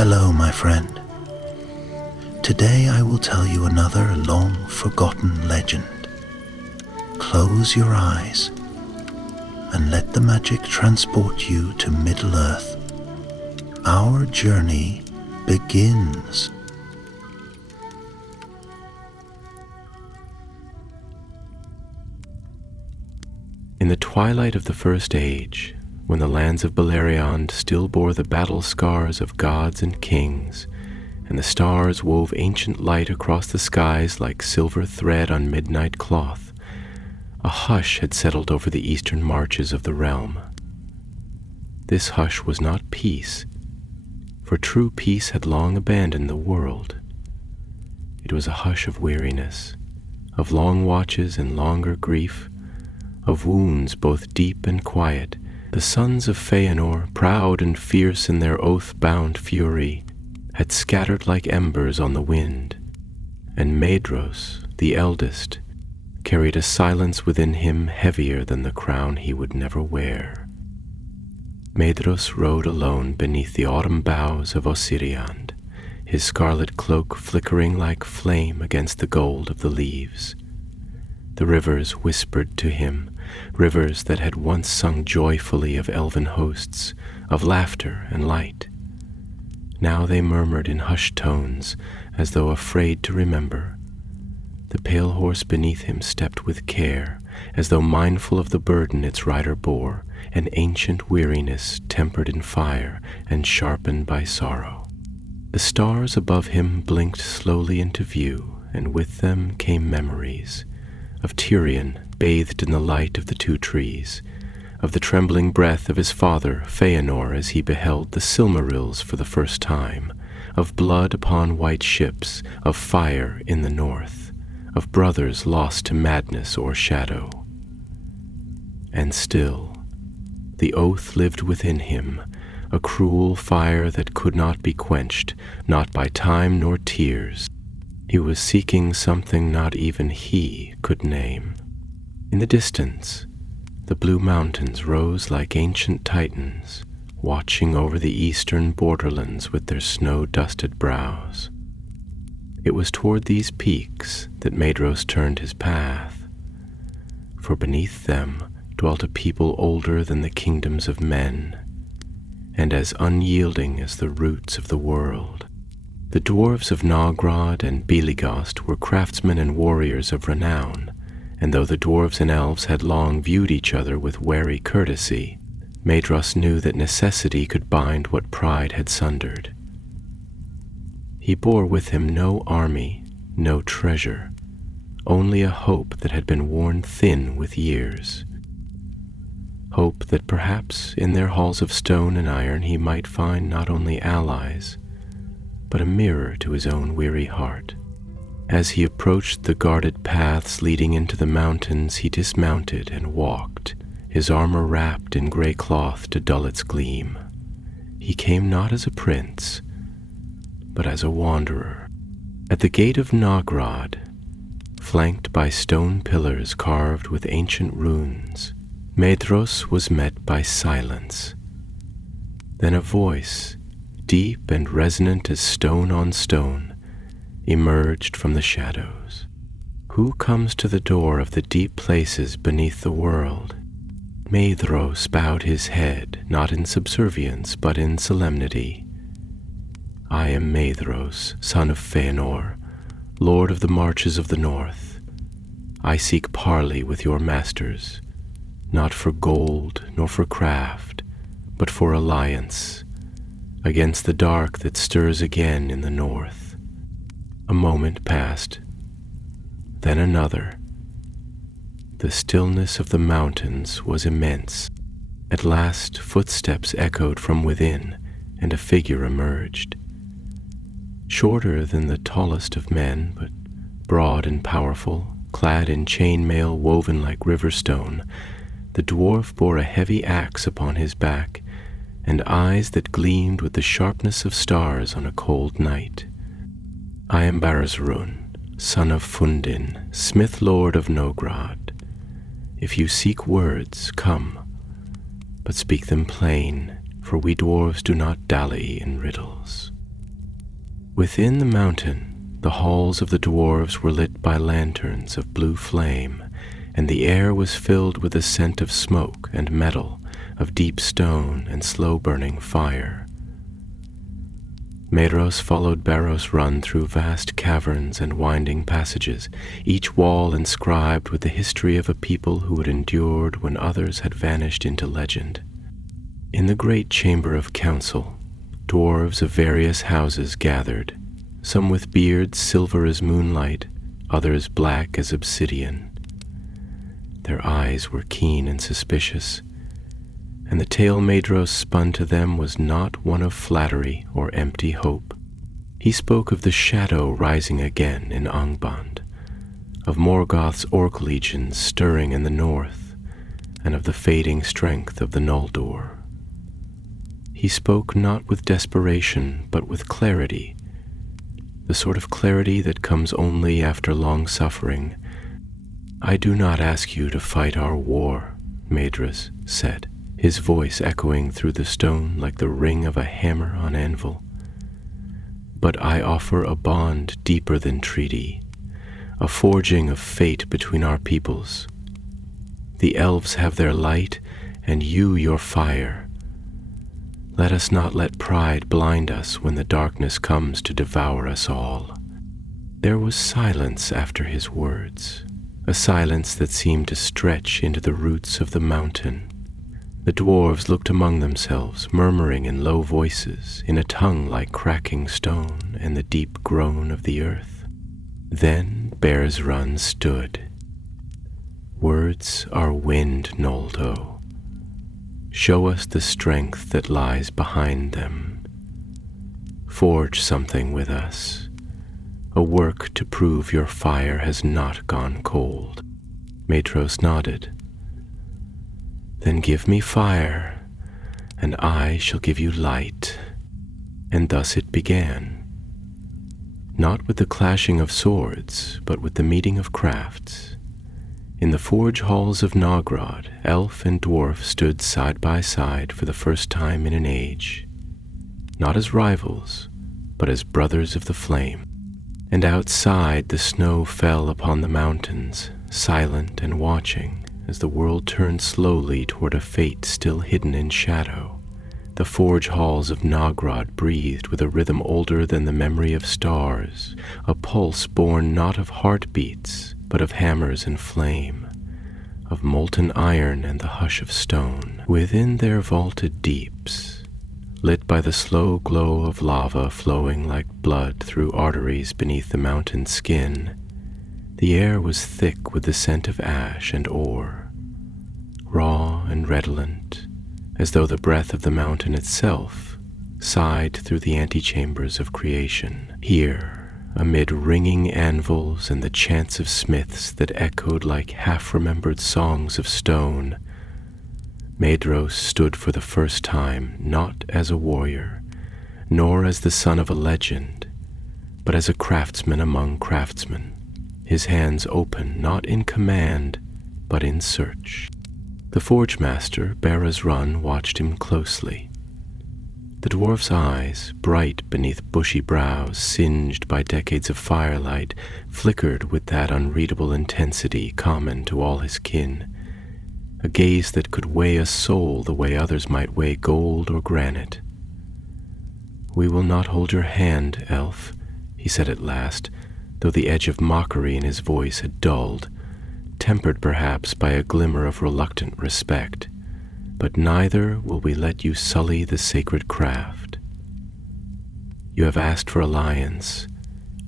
Hello, my friend. Today I will tell you another long-forgotten legend. Close your eyes and let the magic transport you to Middle-earth. Our journey begins. In the twilight of the First Age, when the lands of Beleriand still bore the battle scars of gods and kings, and the stars wove ancient light across the skies like silver thread on midnight cloth, a hush had settled over the eastern marches of the realm. This hush was not peace, for true peace had long abandoned the world. It was a hush of weariness, of long watches and longer grief, of wounds both deep and quiet. The sons of Fëanor, proud and fierce in their oath-bound fury, had scattered like embers on the wind, and Maedhros, the eldest, carried a silence within him heavier than the crown he would never wear. Maedhros rode alone beneath the autumn boughs of Osiriand, his scarlet cloak flickering like flame against the gold of the leaves. The rivers whispered to him, rivers that had once sung joyfully of elven hosts, of laughter and light. Now they murmured in hushed tones, as though afraid to remember. The pale horse beneath him stepped with care, as though mindful of the burden its rider bore, an ancient weariness tempered in fire and sharpened by sorrow. The stars above him blinked slowly into view, and with them came memories of Tyrion bathed in the light of the two trees, of the trembling breath of his father Fëanor as he beheld the Silmarils for the first time, of blood upon white ships, of fire in the north, of brothers lost to madness or shadow. And still, the oath lived within him, a cruel fire that could not be quenched, not by time nor tears. He was seeking something not even he could name. In the distance, the blue mountains rose like ancient titans, watching over the eastern borderlands with their snow-dusted brows. It was toward these peaks that Maedhros turned his path, for beneath them dwelt a people older than the kingdoms of men, and as unyielding as the roots of the world. The dwarves of Nogrod and Belegost were craftsmen and warriors of renown, and though the dwarves and elves had long viewed each other with wary courtesy, Maedhros knew that necessity could bind what pride had sundered. He bore with him no army, no treasure, only a hope that had been worn thin with years. Hope that perhaps in their halls of stone and iron he might find not only allies, but a mirror to his own weary heart. As he approached the guarded paths leading into the mountains, he dismounted and walked, his armor wrapped in gray cloth to dull its gleam. He came not as a prince, but as a wanderer. At the gate of Nogrod, flanked by stone pillars carved with ancient runes, Maedhros was met by silence. Then a voice, deep and resonant as stone on stone, emerged from the shadows. Who comes to the door of the deep places beneath the world? Maedhros bowed his head, not in subservience, but in solemnity. I am Maedhros, son of Fëanor, lord of the marches of the north. I seek parley with your masters, not for gold nor for craft, but for alliance, against the dark that stirs again in the north. A moment passed, then another. The stillness of the mountains was immense. At last footsteps echoed from within, and a figure emerged. Shorter than the tallest of men, but broad and powerful, clad in chainmail woven like river stone, the dwarf bore a heavy axe upon his back, and eyes that gleamed with the sharpness of stars on a cold night. I am Barazrun, son of Fundin, smith lord of Nogrod. If you seek words, come, but speak them plain, for we dwarves do not dally in riddles. Within the mountain, the halls of the dwarves were lit by lanterns of blue flame, and the air was filled with the scent of smoke and metal, of deep stone and slow-burning fire. Maedhros followed Barros' run through vast caverns and winding passages, each wall inscribed with the history of a people who had endured when others had vanished into legend. In the great chamber of council, dwarves of various houses gathered, some with beards silver as moonlight, others black as obsidian. Their eyes were keen and suspicious, and the tale Maedhros spun to them was not one of flattery or empty hope. He spoke of the shadow rising again in Angband, of Morgoth's orc legions stirring in the north, and of the fading strength of the Noldor. He spoke not with desperation, but with clarity, the sort of clarity that comes only after long suffering. "I do not ask you to fight our war," Maedhros said, his voice echoing through the stone like the ring of a hammer on anvil. "But I offer a bond deeper than treaty, a forging of fate between our peoples. The elves have their light, and you your fire. Let us not let pride blind us when the darkness comes to devour us all." There was silence after his words, a silence that seemed to stretch into the roots of the mountain. The dwarves looked among themselves, murmuring in low voices, in a tongue like cracking stone and the deep groan of the earth. Then Bear's Run stood. "Words are wind, Noldo. Show us the strength that lies behind them. Forge something with us, a work to prove your fire has not gone cold." Maedhros nodded. "Then give me fire, and I shall give you light." And thus it began, not with the clashing of swords, but with the meeting of crafts. In the forge halls of Nogrod, elf and dwarf stood side by side for the first time in an age, not as rivals, but as brothers of the flame. And outside the snow fell upon the mountains, silent and watching, as the world turned slowly toward a fate still hidden in shadow. The forge halls of Nogrod breathed with a rhythm older than the memory of stars, a pulse born not of heartbeats, but of hammers and flame, of molten iron and the hush of stone. Within their vaulted deeps, lit by the slow glow of lava flowing like blood through arteries beneath the mountain's skin, the air was thick with the scent of ash and ore, raw and redolent, as though the breath of the mountain itself sighed through the antechambers of creation. Here, amid ringing anvils and the chants of smiths that echoed like half-remembered songs of stone, Maedhros stood for the first time not as a warrior, nor as the son of a legend, but as a craftsman among craftsmen, his hands open not in command, but in search. The forge master, Barros' Run, watched him closely. The dwarf's eyes, bright beneath bushy brows singed by decades of firelight, flickered with that unreadable intensity common to all his kin, a gaze that could weigh a soul the way others might weigh gold or granite. "We will not hold your hand, elf," he said at last, though the edge of mockery in his voice had dulled, tempered perhaps by a glimmer of reluctant respect. "But neither will we let you sully the sacred craft. You have asked for alliance,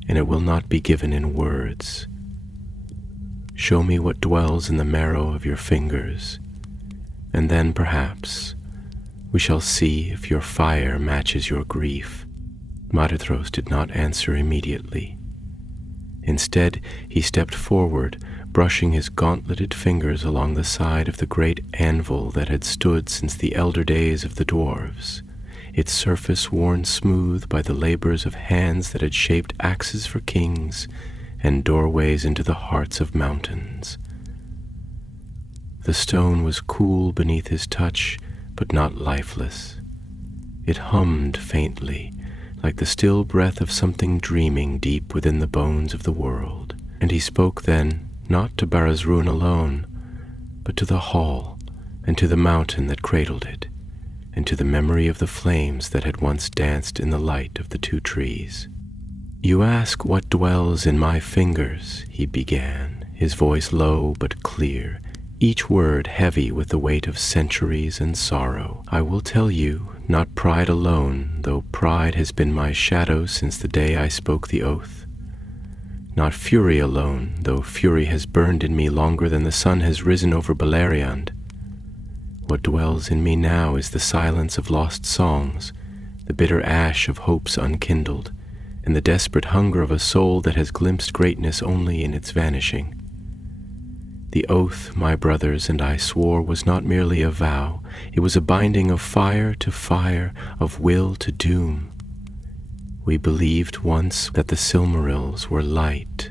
and it will not be given in words. Show me what dwells in the marrow of your fingers, and then perhaps we shall see if your fire matches your grief." Maedhros did not answer immediately. Instead, he stepped forward, brushing his gauntleted fingers along the side of the great anvil that had stood since the elder days of the dwarves, its surface worn smooth by the labors of hands that had shaped axes for kings and doorways into the hearts of mountains. The stone was cool beneath his touch, but not lifeless. It hummed faintly, like the still breath of something dreaming deep within the bones of the world. And he spoke then, not to Barasrun alone, but to the hall, and to the mountain that cradled it, and to the memory of the flames that had once danced in the light of the two trees. "You ask what dwells in my fingers," he began, his voice low but clear, each word heavy with the weight of centuries and sorrow. "I will tell you, not pride alone, though pride has been my shadow since the day I spoke the oath. Not fury alone, though fury has burned in me longer than the sun has risen over Beleriand. What dwells in me now is the silence of lost songs, the bitter ash of hopes unkindled, and the desperate hunger of a soul that has glimpsed greatness only in its vanishing. The oath my brothers and I swore was not merely a vow, it was a binding of fire to fire, of will to doom. We believed once that the Silmarils were light,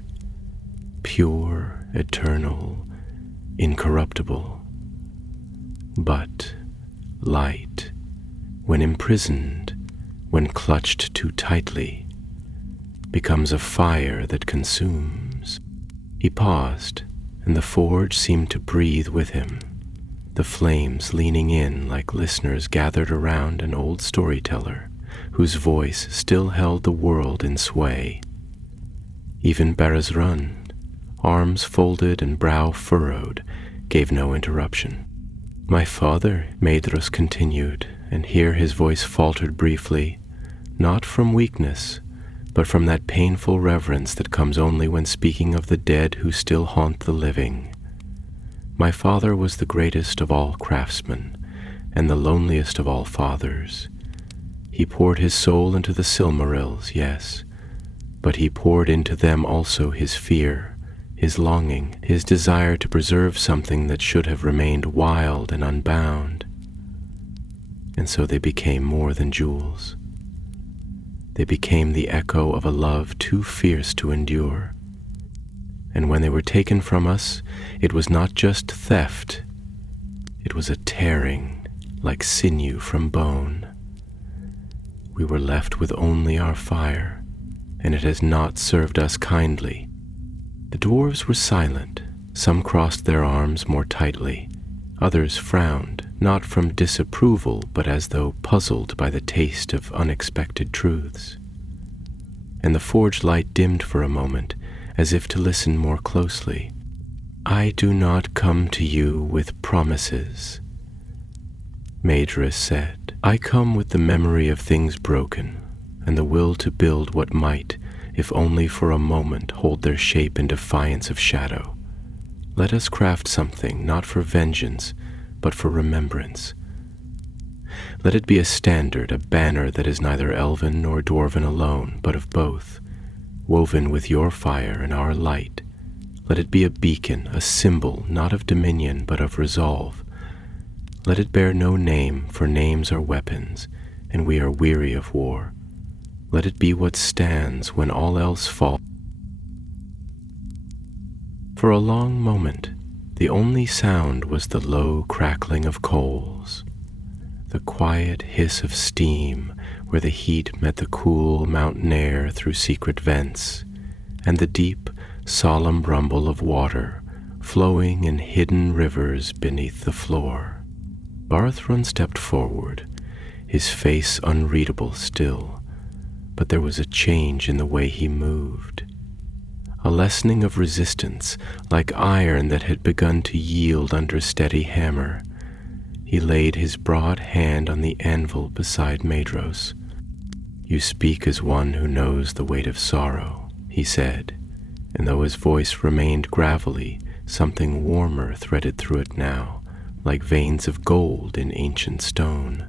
pure, eternal, incorruptible. But light, when imprisoned, when clutched too tightly, becomes a fire that consumes." He paused, and the forge seemed to breathe with him, the flames leaning in like listeners gathered around an old storyteller whose voice still held the world in sway. Even Barasrun, arms folded and brow furrowed, gave no interruption. "My father," Maedhros continued, and here his voice faltered briefly, not from weakness, but from that painful reverence that comes only when speaking of the dead who still haunt the living. "My father was the greatest of all craftsmen, and the loneliest of all fathers. He poured his soul into the Silmarils, yes, but he poured into them also his fear, his longing, his desire to preserve something that should have remained wild and unbound. And so they became more than jewels. They became the echo of a love too fierce to endure. And when they were taken from us, it was not just theft, it was a tearing like sinew from bone. We were left with only our fire, and it has not served us kindly." The dwarves were silent. Some crossed their arms more tightly. Others frowned, not from disapproval, but as though puzzled by the taste of unexpected truths. And the forge light dimmed for a moment, as if to listen more closely. "I do not come to you with promises," Maedhros said. "I come with the memory of things broken, and the will to build what might, if only for a moment, hold their shape in defiance of shadow. Let us craft something, not for vengeance, but for remembrance. Let it be a standard, a banner that is neither elven nor dwarven alone, but of both, woven with your fire and our light. Let it be a beacon, a symbol, not of dominion, but of resolve. Let it bear no name, for names are weapons, and we are weary of war. Let it be what stands when all else falls." For a long moment, the only sound was the low crackling of coals, the quiet hiss of steam where the heat met the cool mountain air through secret vents, and the deep, solemn rumble of water flowing in hidden rivers beneath the floor. Barthrun stepped forward, his face unreadable still, but there was a change in the way he moved. A lessening of resistance, like iron that had begun to yield under steady hammer. He laid his broad hand on the anvil beside Maedhros. "You speak as one who knows the weight of sorrow," he said, and though his voice remained gravelly, something warmer threaded through it now, like veins of gold in ancient stone.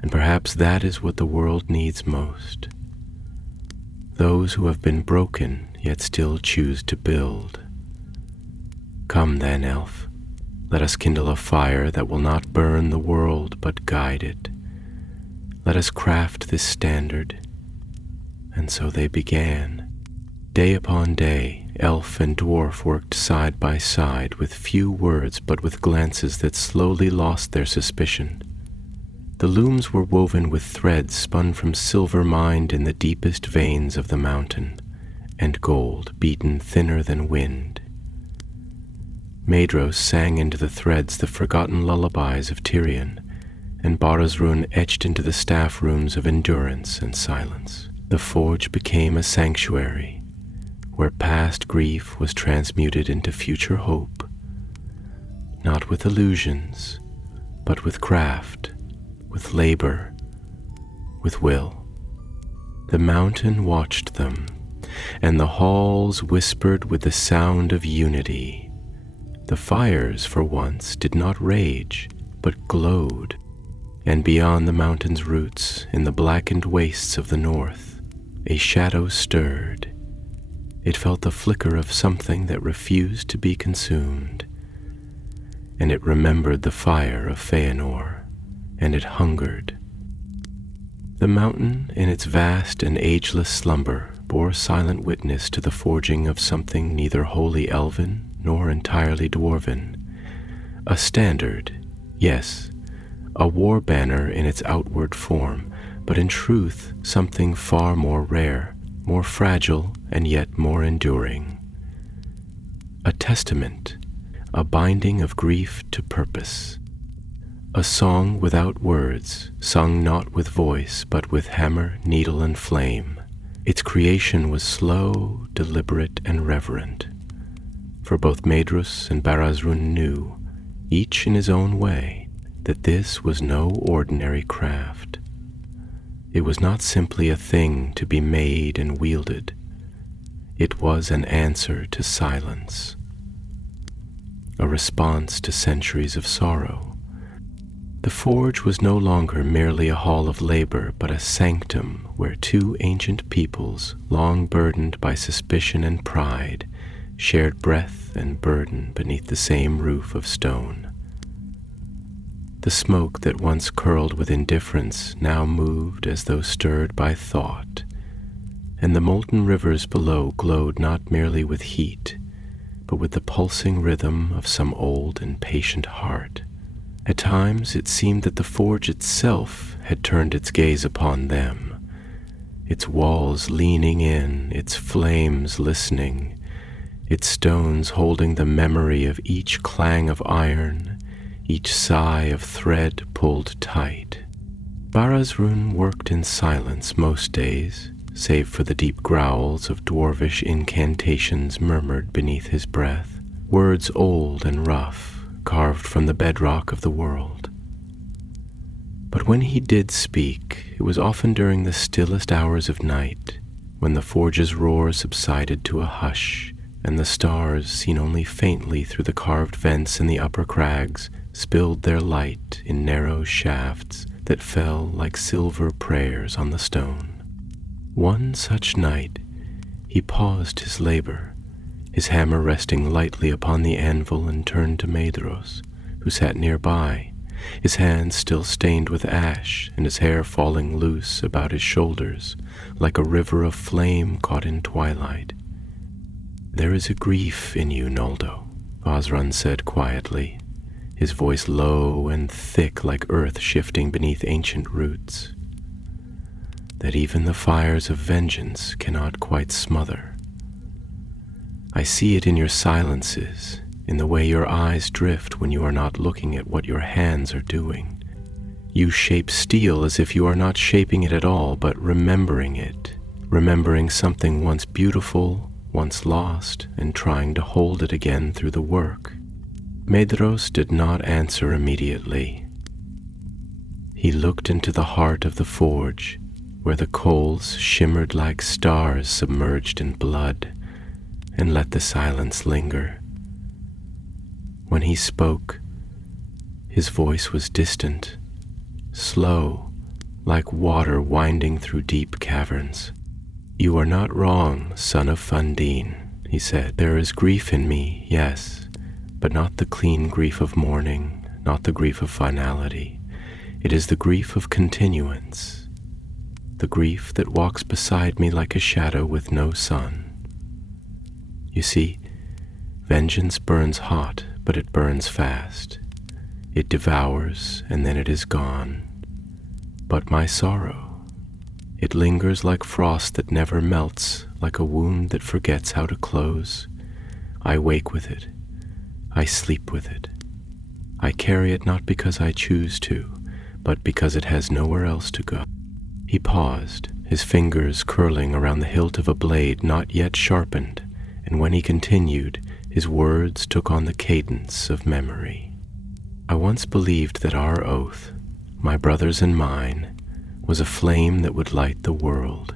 "And perhaps that is what the world needs most. Those who have been broken yet still choose to build. Come then, elf, let us kindle a fire that will not burn the world but guide it. Let us craft this standard." And so they began. Day upon day, elf and dwarf worked side by side with few words but with glances that slowly lost their suspicion. The looms were woven with threads spun from silver mined in the deepest veins of the mountain, and gold beaten thinner than wind. Maedhros sang into the threads the forgotten lullabies of Tyrion, and Barasrun etched into the staff rooms of endurance and silence. The forge became a sanctuary, where past grief was transmuted into future hope, not with illusions, but with craft, with labor, with will. The mountain watched them, and the halls whispered with the sound of unity. The fires, for once, did not rage, but glowed, and beyond the mountain's roots, in the blackened wastes of the north, a shadow stirred. It felt the flicker of something that refused to be consumed, and it remembered the fire of Fëanor, and it hungered. The mountain, in its vast and ageless slumber, bore silent witness to the forging of something neither wholly elven nor entirely dwarven. A standard, yes, a war banner in its outward form, but in truth something far more rare, more fragile, and yet more enduring. A testament, a binding of grief to purpose. A song without words, sung not with voice, but with hammer, needle, and flame. Its creation was slow, deliberate, and reverent. For both Maedhros and Barasrun knew, each in his own way, that this was no ordinary craft. It was not simply a thing to be made and wielded. It was an answer to silence, a response to centuries of sorrow. The forge was no longer merely a hall of labor, but a sanctum where two ancient peoples, long burdened by suspicion and pride, shared breath and burden beneath the same roof of stone. The smoke that once curled with indifference now moved as though stirred by thought, and the molten rivers below glowed not merely with heat, but with the pulsing rhythm of some old and patient heart. At times it seemed that the forge itself had turned its gaze upon them, its walls leaning in, its flames listening, its stones holding the memory of each clang of iron, each sigh of thread pulled tight. Barasrun worked in silence most days, save for the deep growls of dwarvish incantations murmured beneath his breath, words old and rough, carved from the bedrock of the world. But when he did speak, it was often during the stillest hours of night, when the forge's roar subsided to a hush, and the stars, seen only faintly through the carved vents in the upper crags, spilled their light in narrow shafts that fell like silver prayers on the stone. One such night, he paused his labor, his hammer resting lightly upon the anvil, and turned to Maedhros, who sat nearby, his hands still stained with ash, and his hair falling loose about his shoulders, like a river of flame caught in twilight. "There is a grief in you, Noldo," Osrun said quietly, his voice low and thick like earth shifting beneath ancient roots, that even the fires of vengeance cannot quite smother. I see it in your silences, in the way your eyes drift when you are not looking at what your hands are doing. You shape steel as if you are not shaping it at all, but remembering it, remembering something once beautiful, once lost, and trying to hold it again through the work. Maedhros did not answer immediately. He looked into the heart of the forge, where the coals shimmered like stars submerged in blood, and let the silence linger. When he spoke, his voice was distant, slow, like water winding through deep caverns. "You are not wrong, son of Fundine," he said. "There is grief in me, yes, but not the clean grief of mourning, not the grief of finality. It is the grief of continuance, the grief that walks beside me like a shadow with no sun. You see, vengeance burns hot, but it burns fast. It devours, and then it is gone. but my sorrow. It lingers like frost that never melts, like a wound that forgets how to close. I wake with it. I sleep with it. I carry it not because I choose to, but because it has nowhere else to go. He paused, his fingers curling around the hilt of a blade not yet sharpened, and when he continued, his words took on the cadence of memory. I once believed that our oath, my brother's and mine, was a flame that would light the world,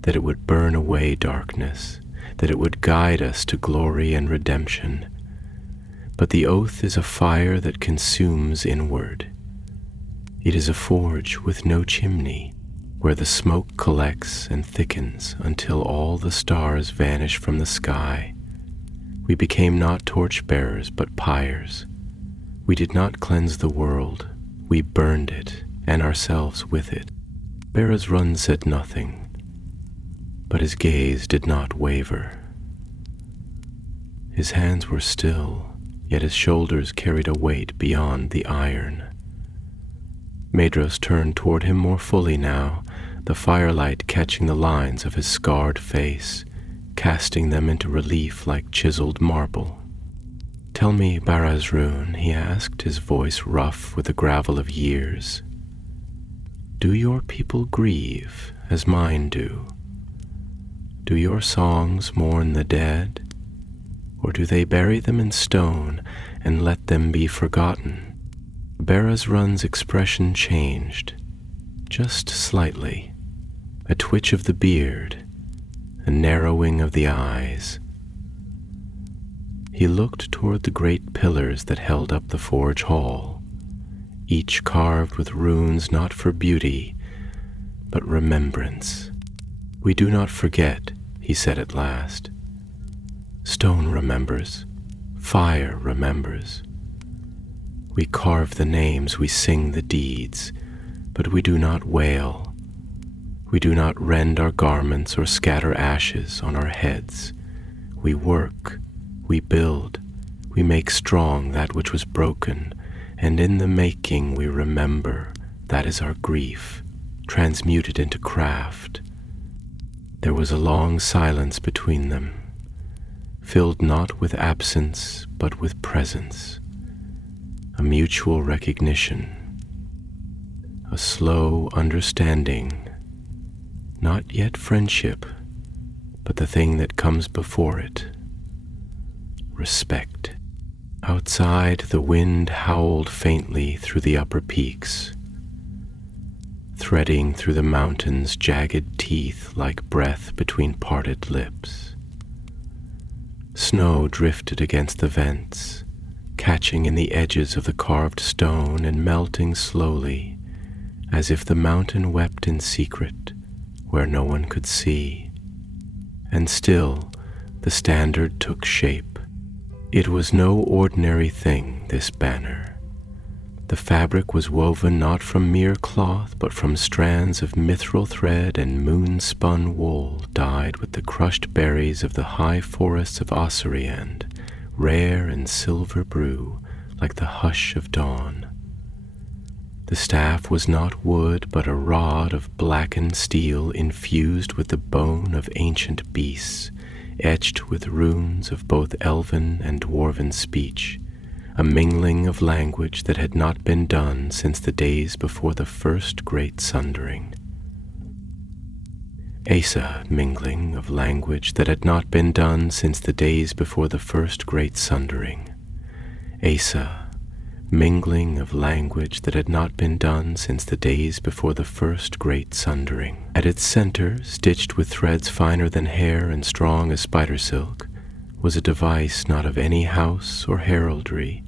that it would burn away darkness, that it would guide us to glory and redemption. But the oath is a fire that consumes inward. It is a forge with no chimney, where the smoke collects and thickens until all the stars vanish from the sky. We became not torch-bearers, but pyres. We did not cleanse the world. We burned it, and ourselves with it. Berazrun said nothing, but his gaze did not waver. His hands were still, yet his shoulders carried a weight beyond the iron. Maedhros turned toward him more fully now, the firelight catching the lines of his scarred face, casting them into relief like chiseled marble. "Tell me, Berazrun," he asked, his voice rough with the gravel of years, "do your people grieve as mine do? Do your songs mourn the dead, or do they bury them in stone and let them be forgotten?" Berazrun's expression changed, just slightly, a twitch of the beard, a narrowing of the eyes. He looked toward the great pillars that held up the forge hall, each carved with runes not for beauty, but remembrance. "We do not forget," he said at last. "Stone remembers, fire remembers. We carve the names, we sing the deeds, but we do not wail. We do not rend our garments or scatter ashes on our heads. We work, we build, we make strong that which was broken, and in the making we remember. That is our grief, transmuted into craft." There was a long silence between them, filled not with absence but with presence. A mutual recognition, a slow understanding, not yet friendship, but the thing that comes before it, respect. Outside, the wind howled faintly through the upper peaks, threading through the mountains' jagged teeth like breath between parted lips. Snow drifted against the vents, catching in the edges of the carved stone and melting slowly, as if the mountain wept in secret where no one could see. And still the standard took shape. It was no ordinary thing, this banner. The fabric was woven not from mere cloth, but from strands of mithril thread and moon-spun wool dyed with the crushed berries of the high forests of Osiriand, rare in silver brew, like the hush of dawn. The staff was not wood, but a rod of blackened steel infused with the bone of ancient beasts, etched with runes of both elven and dwarven speech, a mingling of language that had not been done since the days before the first great sundering. Asa mingling of language that had not been done since the days before the first great sundering. Asa mingling of language that had not been done since the days before the first great sundering. At its center, stitched with threads finer than hair and strong as spider silk, was a device not of any house or heraldry,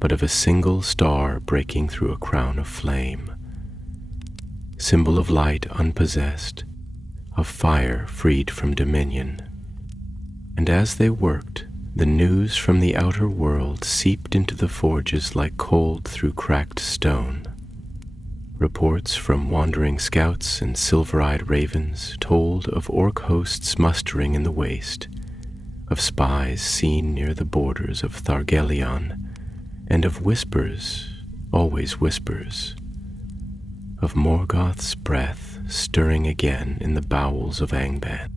but of a single star breaking through a crown of flame. Symbol of light unpossessed, of fire freed from dominion. And as they worked, the news from the outer world seeped into the forges like cold through cracked stone. Reports from wandering scouts and silver-eyed ravens told of orc hosts mustering in the waste, of spies seen near the borders of Thargelion, and of whispers, always whispers, of Morgoth's breath stirring again in the bowels of Angband.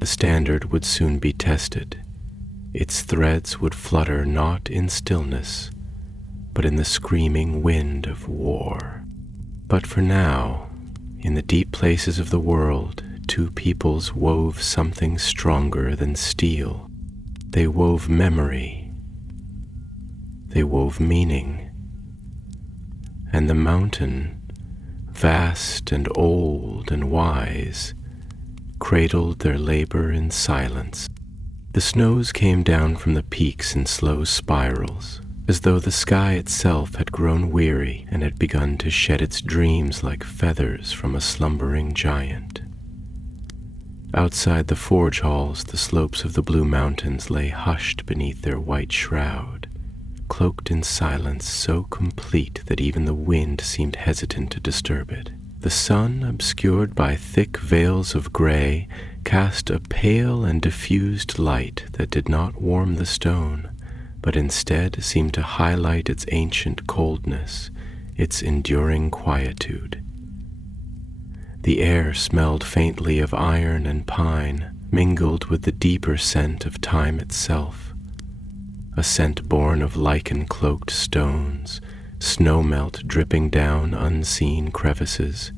The standard would soon be tested. Its threads would flutter not in stillness, but in the screaming wind of war. But for now, in the deep places of the world, two peoples wove something stronger than steel. They wove memory. They wove meaning. And the mountain, vast and old and wise, cradled their labor in silence. The snows came down from the peaks in slow spirals, as though the sky itself had grown weary and had begun to shed its dreams like feathers from a slumbering giant. Outside the forge halls, the slopes of the blue mountains lay hushed beneath their white shroud, cloaked in silence so complete that even the wind seemed hesitant to disturb it. The sun, obscured by thick veils of gray, cast a pale and diffused light that did not warm the stone, but instead seemed to highlight its ancient coldness, its enduring quietude. The air smelled faintly of iron and pine, mingled with the deeper scent of time itself, a scent born of lichen-cloaked stones, snowmelt dripping down unseen crevices,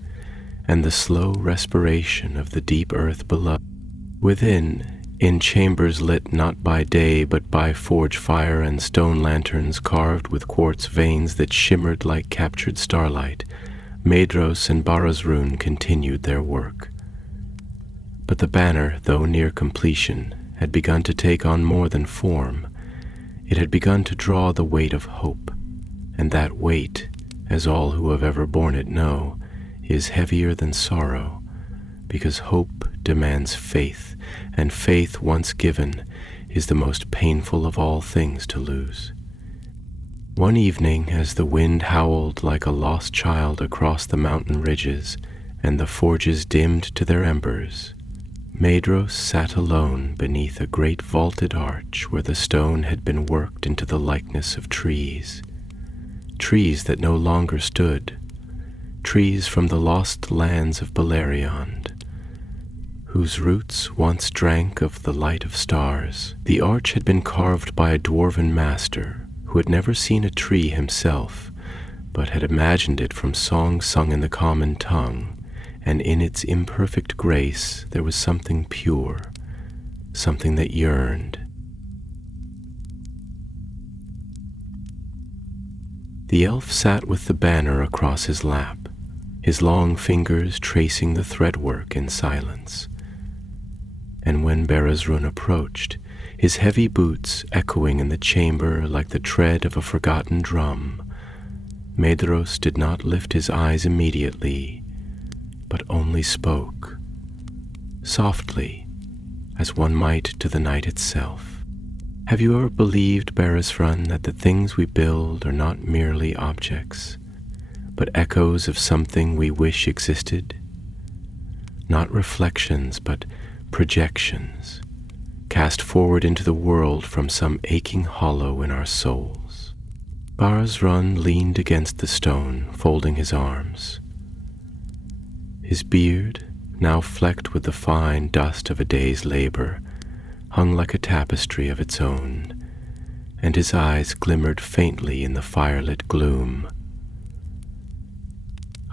and the slow respiration of the deep earth below. Within, in chambers lit not by day but by forge fire and stone lanterns carved with quartz veins that shimmered like captured starlight, Maedhros and Barasrun continued their work. But the banner, though near completion, had begun to take on more than form. It had begun to draw the weight of hope, and that weight, as all who have ever borne it know, is heavier than sorrow, because hope demands faith, and faith once given is the most painful of all things to lose. One evening, as the wind howled like a lost child across the mountain ridges, and the forges dimmed to their embers, Maedhros sat alone beneath a great vaulted arch where the stone had been worked into the likeness of trees that no longer stood, trees from the lost lands of Beleriand, whose roots once drank of the light of stars. The arch had been carved by a dwarven master who had never seen a tree himself, but had imagined it from songs sung in the common tongue, and in its imperfect grace there was something pure, something that yearned. The elf sat with the banner across his lap, his long fingers tracing the threadwork in silence. And when Barasrun approached, his heavy boots echoing in the chamber like the tread of a forgotten drum, Maedhros did not lift his eyes immediately, but only spoke, softly, as one might to the night itself. Have you ever believed, Barasrun, that the things we build are not merely objects, but echoes of something we wish existed? Not reflections, but projections, cast forward into the world from some aching hollow in our souls. Barasrun leaned against the stone, folding his arms. His beard, now flecked with the fine dust of a day's labor, hung like a tapestry of its own, and his eyes glimmered faintly in the firelit gloom.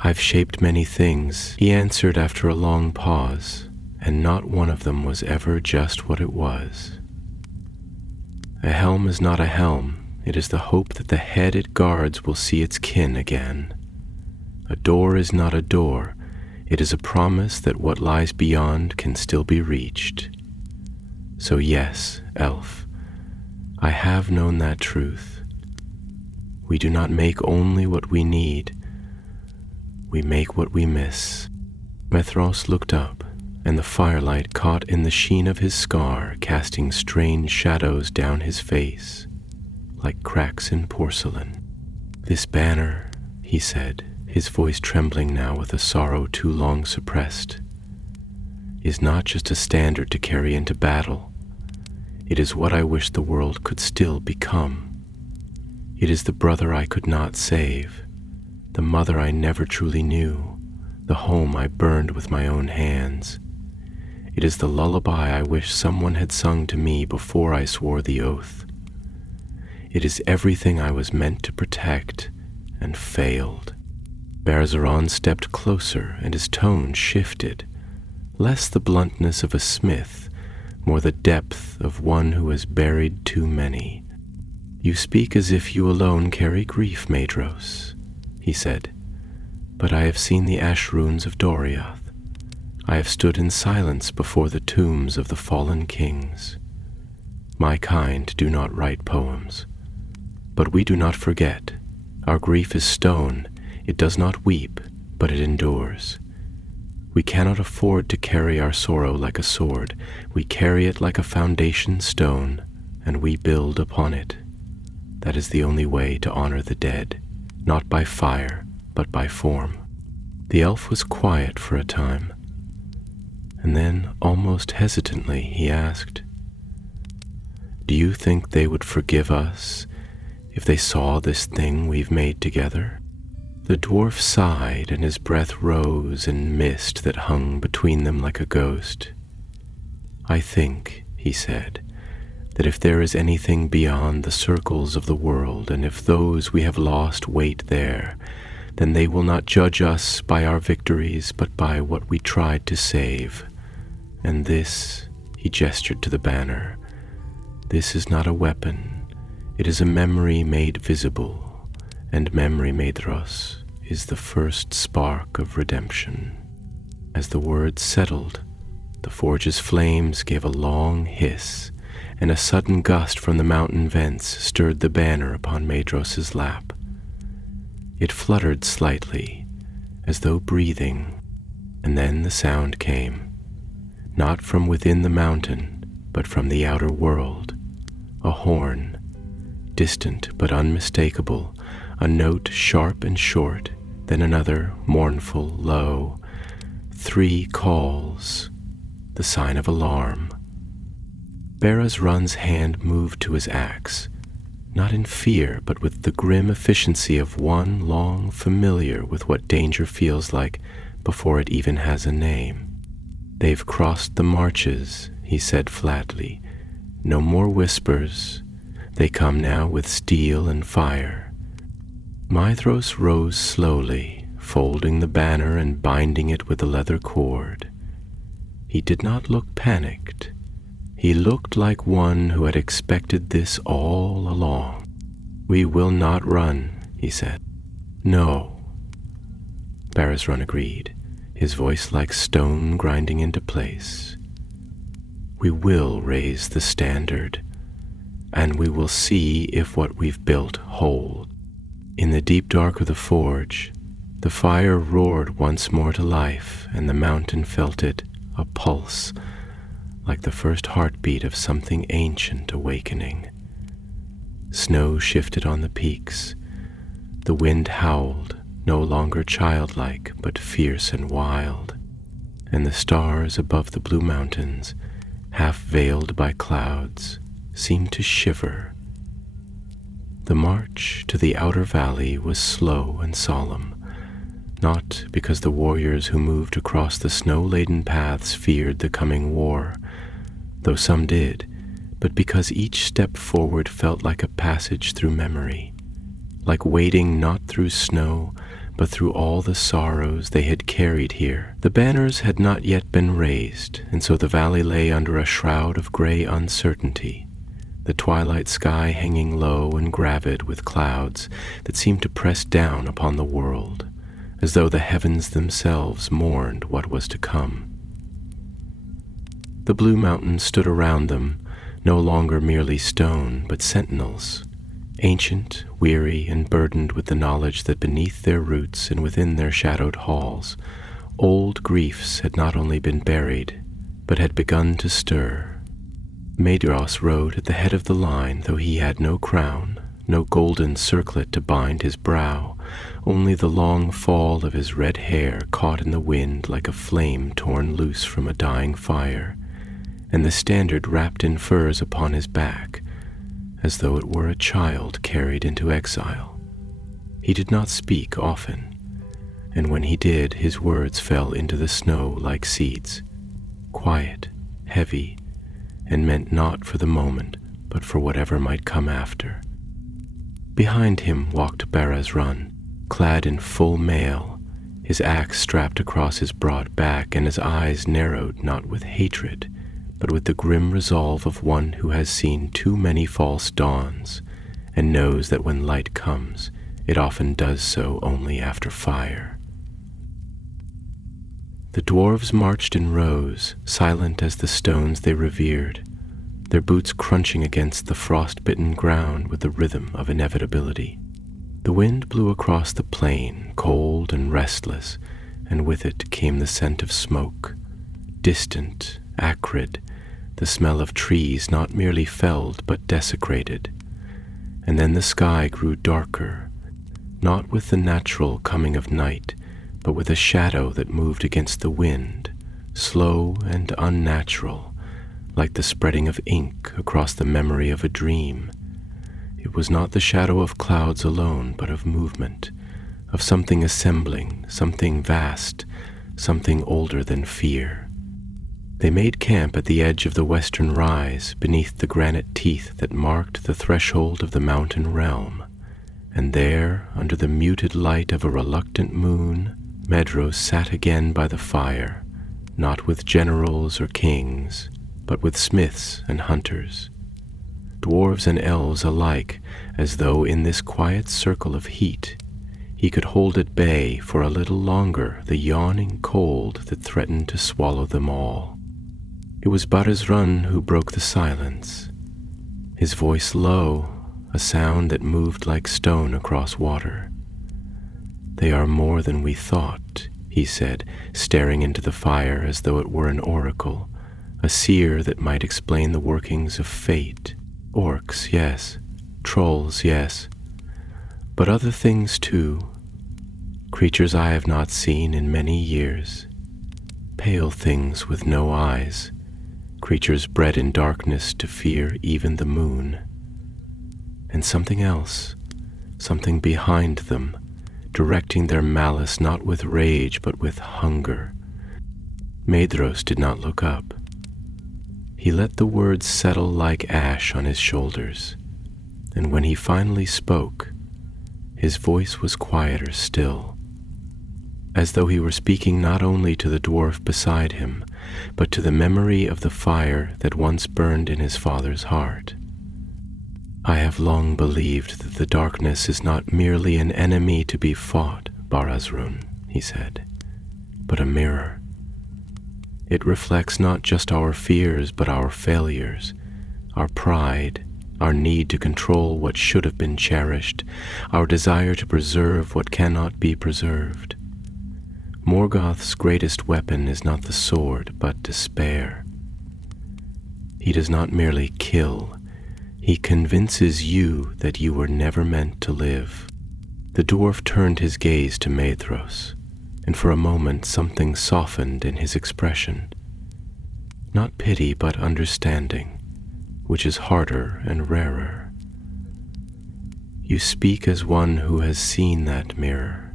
I've shaped many things, he answered after a long pause, and not one of them was ever just what it was. A helm is not a helm, it is the hope that the head it guards will see its kin again. A door is not a door, it is a promise that what lies beyond can still be reached. So yes, elf, I have known that truth. We do not make only what we need, we make what we miss. Maedhros looked up, and the firelight caught in the sheen of his scar, casting strange shadows down his face, like cracks in porcelain. This banner, he said, his voice trembling now with a sorrow too long suppressed, is not just a standard to carry into battle. It is what I wish the world could still become. It is the brother I could not save, the mother I never truly knew, the home I burned with my own hands. It is the lullaby I wish someone had sung to me before I swore the oath. It is everything I was meant to protect and failed. Bergeron stepped closer and his tone shifted, less the bluntness of a smith, more the depth of one who has buried too many. You speak as if you alone carry grief, Maedhros, he said, but I have seen the ash runes of Doriath. I have stood in silence before the tombs of the fallen kings. My kind do not write poems, but we do not forget. Our grief is stone. It does not weep, but it endures. We cannot afford to carry our sorrow like a sword. We carry it like a foundation stone, and we build upon it. That is the only way to honor the dead, not by fire, but by form. The elf was quiet for a time, and then, almost hesitantly, he asked, "Do you think they would forgive us if they saw this thing we've made together?" The dwarf sighed, and his breath rose in mist that hung between them like a ghost. "I think," he said, "that if there is anything beyond the circles of the world, and if those we have lost wait there, then they will not judge us by our victories, but by what we tried to save. And this," he gestured to the banner, "this is not a weapon. It is a memory made visible, and memory, Maedhros, is the first spark of redemption." As the words settled, the forge's flames gave a long hiss, and a sudden gust from the mountain vents stirred the banner upon Maedhros's lap. It fluttered slightly, as though breathing, and then the sound came, not from within the mountain, but from the outer world, a horn, distant but unmistakable, a note sharp and short, then another mournful, low, 3 calls, the sign of alarm. Bergeron's hand moved to his axe, not in fear, but with the grim efficiency of one long familiar with what danger feels like before it even has a name. "They've crossed the marches," he said flatly. "No more whispers. They come now with steel and fire." Maedhros rose slowly, folding the banner and binding it with a leather cord. He did not look panicked. He looked like one who had expected this all along. "We will not run," he said. "No," Bergeron agreed, his voice like stone grinding into place. "We will raise the standard, and we will see if what we've built holds." In the deep dark of the forge, the fire roared once more to life, and the mountain felt it, a pulse, like the first heartbeat of something ancient awakening. Snow shifted on the peaks. The wind howled, no longer childlike, but fierce and wild, and the stars above the blue mountains, half veiled by clouds, seemed to shiver. The march to the outer valley was slow and solemn, not because the warriors who moved across the snow-laden paths feared the coming war, though some did, but because each step forward felt like a passage through memory, like wading not through snow, but through all the sorrows they had carried here. The banners had not yet been raised, and so the valley lay under a shroud of gray uncertainty, the twilight sky hanging low and gravid with clouds that seemed to press down upon the world, as though the heavens themselves mourned what was to come. The blue mountains stood around them, no longer merely stone, but sentinels, ancient, weary, and burdened with the knowledge that beneath their roots and within their shadowed halls, old griefs had not only been buried, but had begun to stir. Maedhros rode at the head of the line, though he had no crown, no golden circlet to bind his brow, only the long fall of his red hair caught in the wind like a flame torn loose from a dying fire, and the standard wrapped in furs upon his back, as though it were a child carried into exile. He did not speak often, and when he did, his words fell into the snow like seeds, quiet, heavy, and meant not for the moment, but for whatever might come after. Behind him walked Barazrun, clad in full mail, his axe strapped across his broad back, and his eyes narrowed not with hatred, but with the grim resolve of one who has seen too many false dawns, and knows that when light comes, it often does so only after fire. The dwarves marched in rows, silent as the stones they revered, their boots crunching against the frost-bitten ground with the rhythm of inevitability. The wind blew across the plain, cold and restless, and with it came the scent of smoke, distant, acrid, the smell of trees not merely felled but desecrated. And then the sky grew darker, not with the natural coming of night, but with a shadow that moved against the wind, slow and unnatural, like the spreading of ink across the memory of a dream. It was not the shadow of clouds alone, but of movement, of something assembling, something vast, something older than fear. They made camp at the edge of the western rise, beneath the granite teeth that marked the threshold of the mountain realm, and there, under the muted light of a reluctant moon, Medros sat again by the fire, not with generals or kings, but with smiths and hunters, dwarves and elves alike, as though in this quiet circle of heat he could hold at bay for a little longer the yawning cold that threatened to swallow them all. It was Barazrun who broke the silence, his voice low, a sound that moved like stone across water. "They are more than we thought," he said, staring into the fire as though it were an oracle, a seer that might explain the workings of fate. Orcs, yes. Trolls, yes. But other things too. Creatures I have not seen in many years. Pale things with no eyes. Creatures bred in darkness to fear even the moon. And something else, something behind them, directing their malice not with rage but with hunger. Medros did not look up. He let the words settle like ash on his shoulders, and when he finally spoke, his voice was quieter still, as though he were speaking not only to the dwarf beside him, but to the memory of the fire that once burned in his father's heart. "I have long believed that the darkness is not merely an enemy to be fought, Barazrun," he said, "but a mirror. It reflects not just our fears, but our failures, our pride, our need to control what should have been cherished, our desire to preserve what cannot be preserved. Morgoth's greatest weapon is not the sword, but despair. He does not merely kill, he convinces you that you were never meant to live." The dwarf turned his gaze to Medros, and for a moment something softened in his expression. Not pity, but understanding, which is harder and rarer. "You speak as one who has seen that mirror."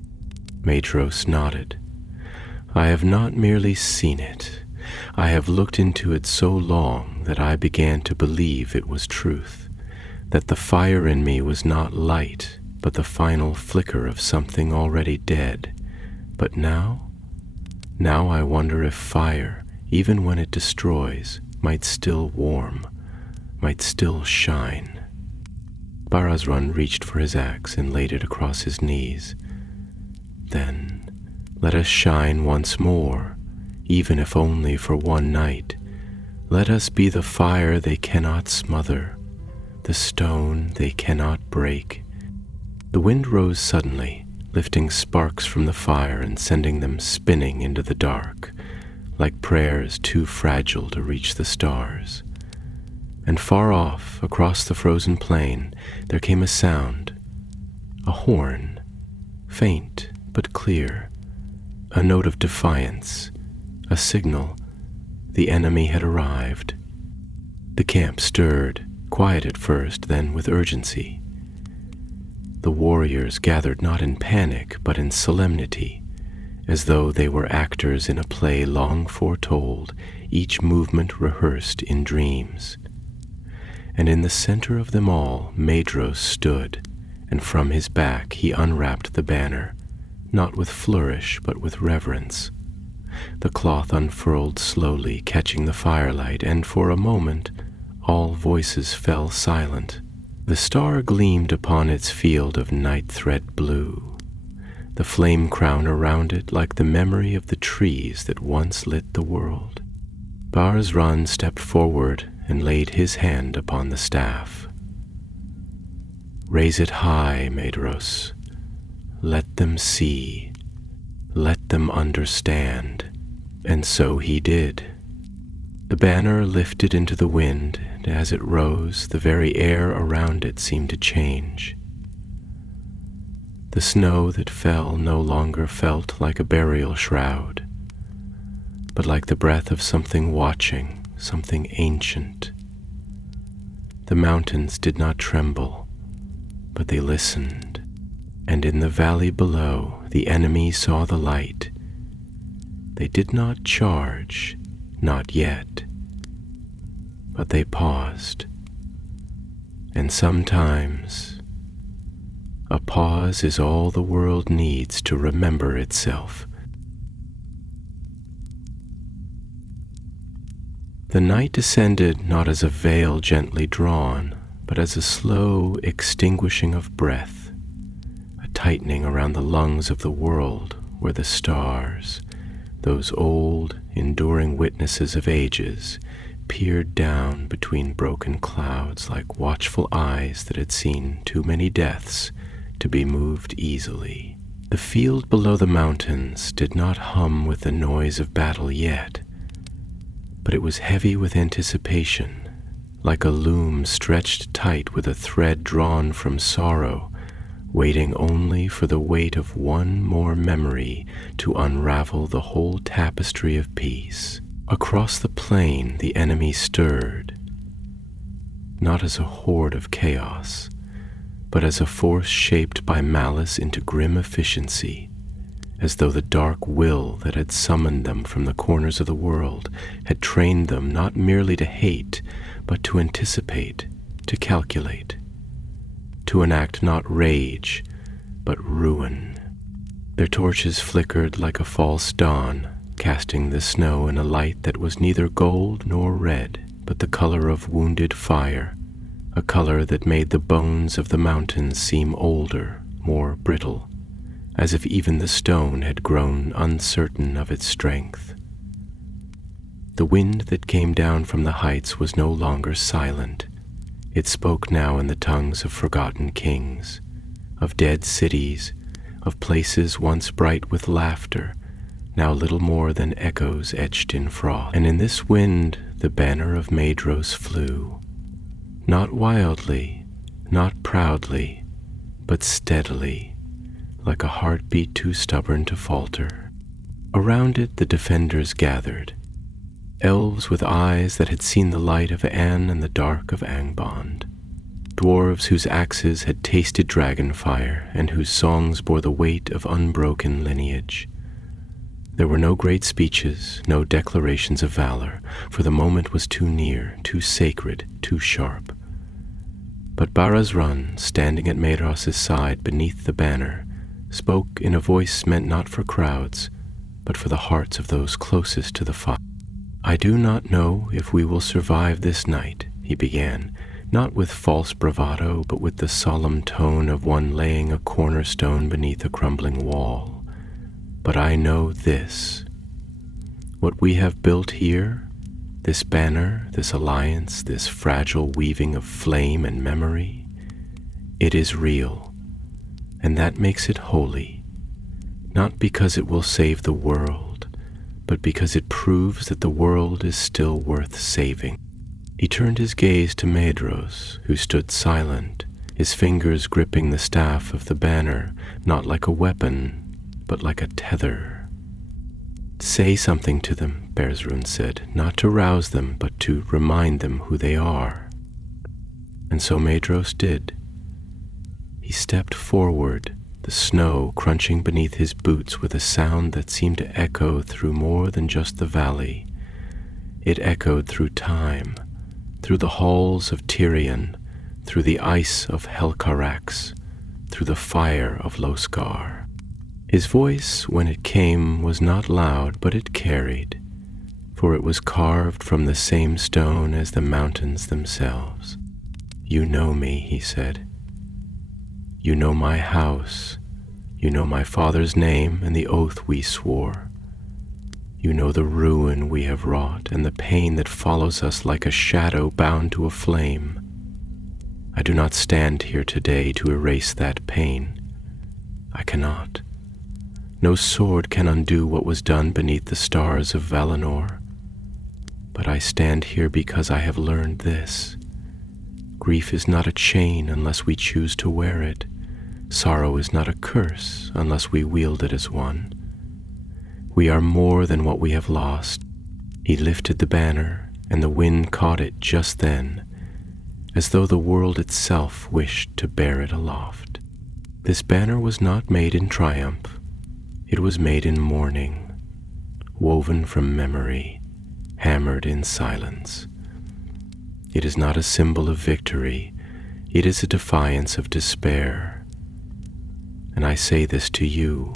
Medros nodded. "I have not merely seen it. I have looked into it so long that I began to believe it was truth, that the fire in me was not light, but the final flicker of something already dead. But now I wonder if fire, even when it destroys, might still warm, might still shine." Barazrun reached for his axe and laid it across his knees. "Then let us shine once more, even if only for one night. Let us be the fire they cannot smother, the stone they cannot break." The wind rose suddenly, lifting sparks from the fire and sending them spinning into the dark, like prayers too fragile to reach the stars. And far off, across the frozen plain, there came a sound, a horn, faint but clear, a note of defiance, a signal the enemy had arrived. The camp stirred, quiet at first, then with urgency. The warriors gathered not in panic, but in solemnity, as though they were actors in a play long foretold, each movement rehearsed in dreams. And in the center of them all Maedhros stood, and from his back he unwrapped the banner, not with flourish but with reverence. The cloth unfurled slowly, catching the firelight, and for a moment all voices fell silent. The star gleamed upon its field of night thread blue, the flame crown around it like the memory of the trees that once lit the world. Bars-Ran stepped forward and laid his hand upon the staff. "Raise it high, Maedhros. Let them see. Let them understand." And so he did. The banner lifted into the wind, and as it rose, the very air around it seemed to change. The snow that fell no longer felt like a burial shroud, but like the breath of something watching, something ancient. The mountains did not tremble, but they listened, and in the valley below the enemy saw the light. They did not charge, not yet, but they paused. And sometimes a pause is all the world needs to remember itself. The night descended not as a veil gently drawn, but as a slow extinguishing of breath, a tightening around the lungs of the world where the stars, those old, enduring witnesses of ages, peered down between broken clouds like watchful eyes that had seen too many deaths to be moved easily. The field below the mountains did not hum with the noise of battle yet, but it was heavy with anticipation, like a loom stretched tight with a thread drawn from sorrow, waiting only for the weight of one more memory to unravel the whole tapestry of peace. Across the plain the enemy stirred, not as a horde of chaos, but as a force shaped by malice into grim efficiency, as though the dark will that had summoned them from the corners of the world had trained them not merely to hate, but to anticipate, to calculate, to enact not rage, but ruin. Their torches flickered like a false dawn, casting the snow in a light that was neither gold nor red, but the color of wounded fire, a color that made the bones of the mountains seem older, more brittle, as if even the stone had grown uncertain of its strength. The wind that came down from the heights was no longer silent. It spoke now in the tongues of forgotten kings, of dead cities, of places once bright with laughter, now little more than echoes etched in froth. And in this wind the banner of Maedhros flew, not wildly, not proudly, but steadily, like a heartbeat too stubborn to falter. Around it the defenders gathered, elves with eyes that had seen the light of Anne and the dark of Angband, dwarves whose axes had tasted dragon fire and whose songs bore the weight of unbroken lineage. There were no great speeches, no declarations of valor, for the moment was too near, too sacred, too sharp. But Bars-Ran, standing at Maedhros' side beneath the banner, spoke in a voice meant not for crowds, but for the hearts of those closest to the fire. "I do not know if we will survive this night," he began, not with false bravado, but with the solemn tone of one laying a cornerstone beneath a crumbling wall. "But I know this. What we have built here, this banner, this alliance, this fragile weaving of flame and memory, it is real, and that makes it holy, not because it will save the world, but because it proves that the world is still worth saving." He turned his gaze to Maedhros, who stood silent, his fingers gripping the staff of the banner, not like a weapon, but like a tether. "Say something to them," Bars-Ran said, "not to rouse them, but to remind them who they are." And so Maedhros did. He stepped forward, the snow crunching beneath his boots with a sound that seemed to echo through more than just the valley. It echoed through time, through the halls of Tirion, through the ice of Helcarax, through the fire of Loscar. His voice, when it came, was not loud, but it carried, for it was carved from the same stone as the mountains themselves. "You know me," he said. "You know my house. You know my father's name and the oath we swore. You know the ruin we have wrought and the pain that follows us like a shadow bound to a flame. I do not stand here today to erase that pain. I cannot. No sword can undo what was done beneath the stars of Valinor. But I stand here because I have learned this. Grief is not a chain unless we choose to wear it. Sorrow is not a curse unless we wield it as one. We are more than what we have lost." He lifted the banner, and the wind caught it just then, as though the world itself wished to bear it aloft. This banner was not made in triumph. It was made in mourning, woven from memory, hammered in silence. It is not a symbol of victory. It is a defiance of despair. And I say this to you: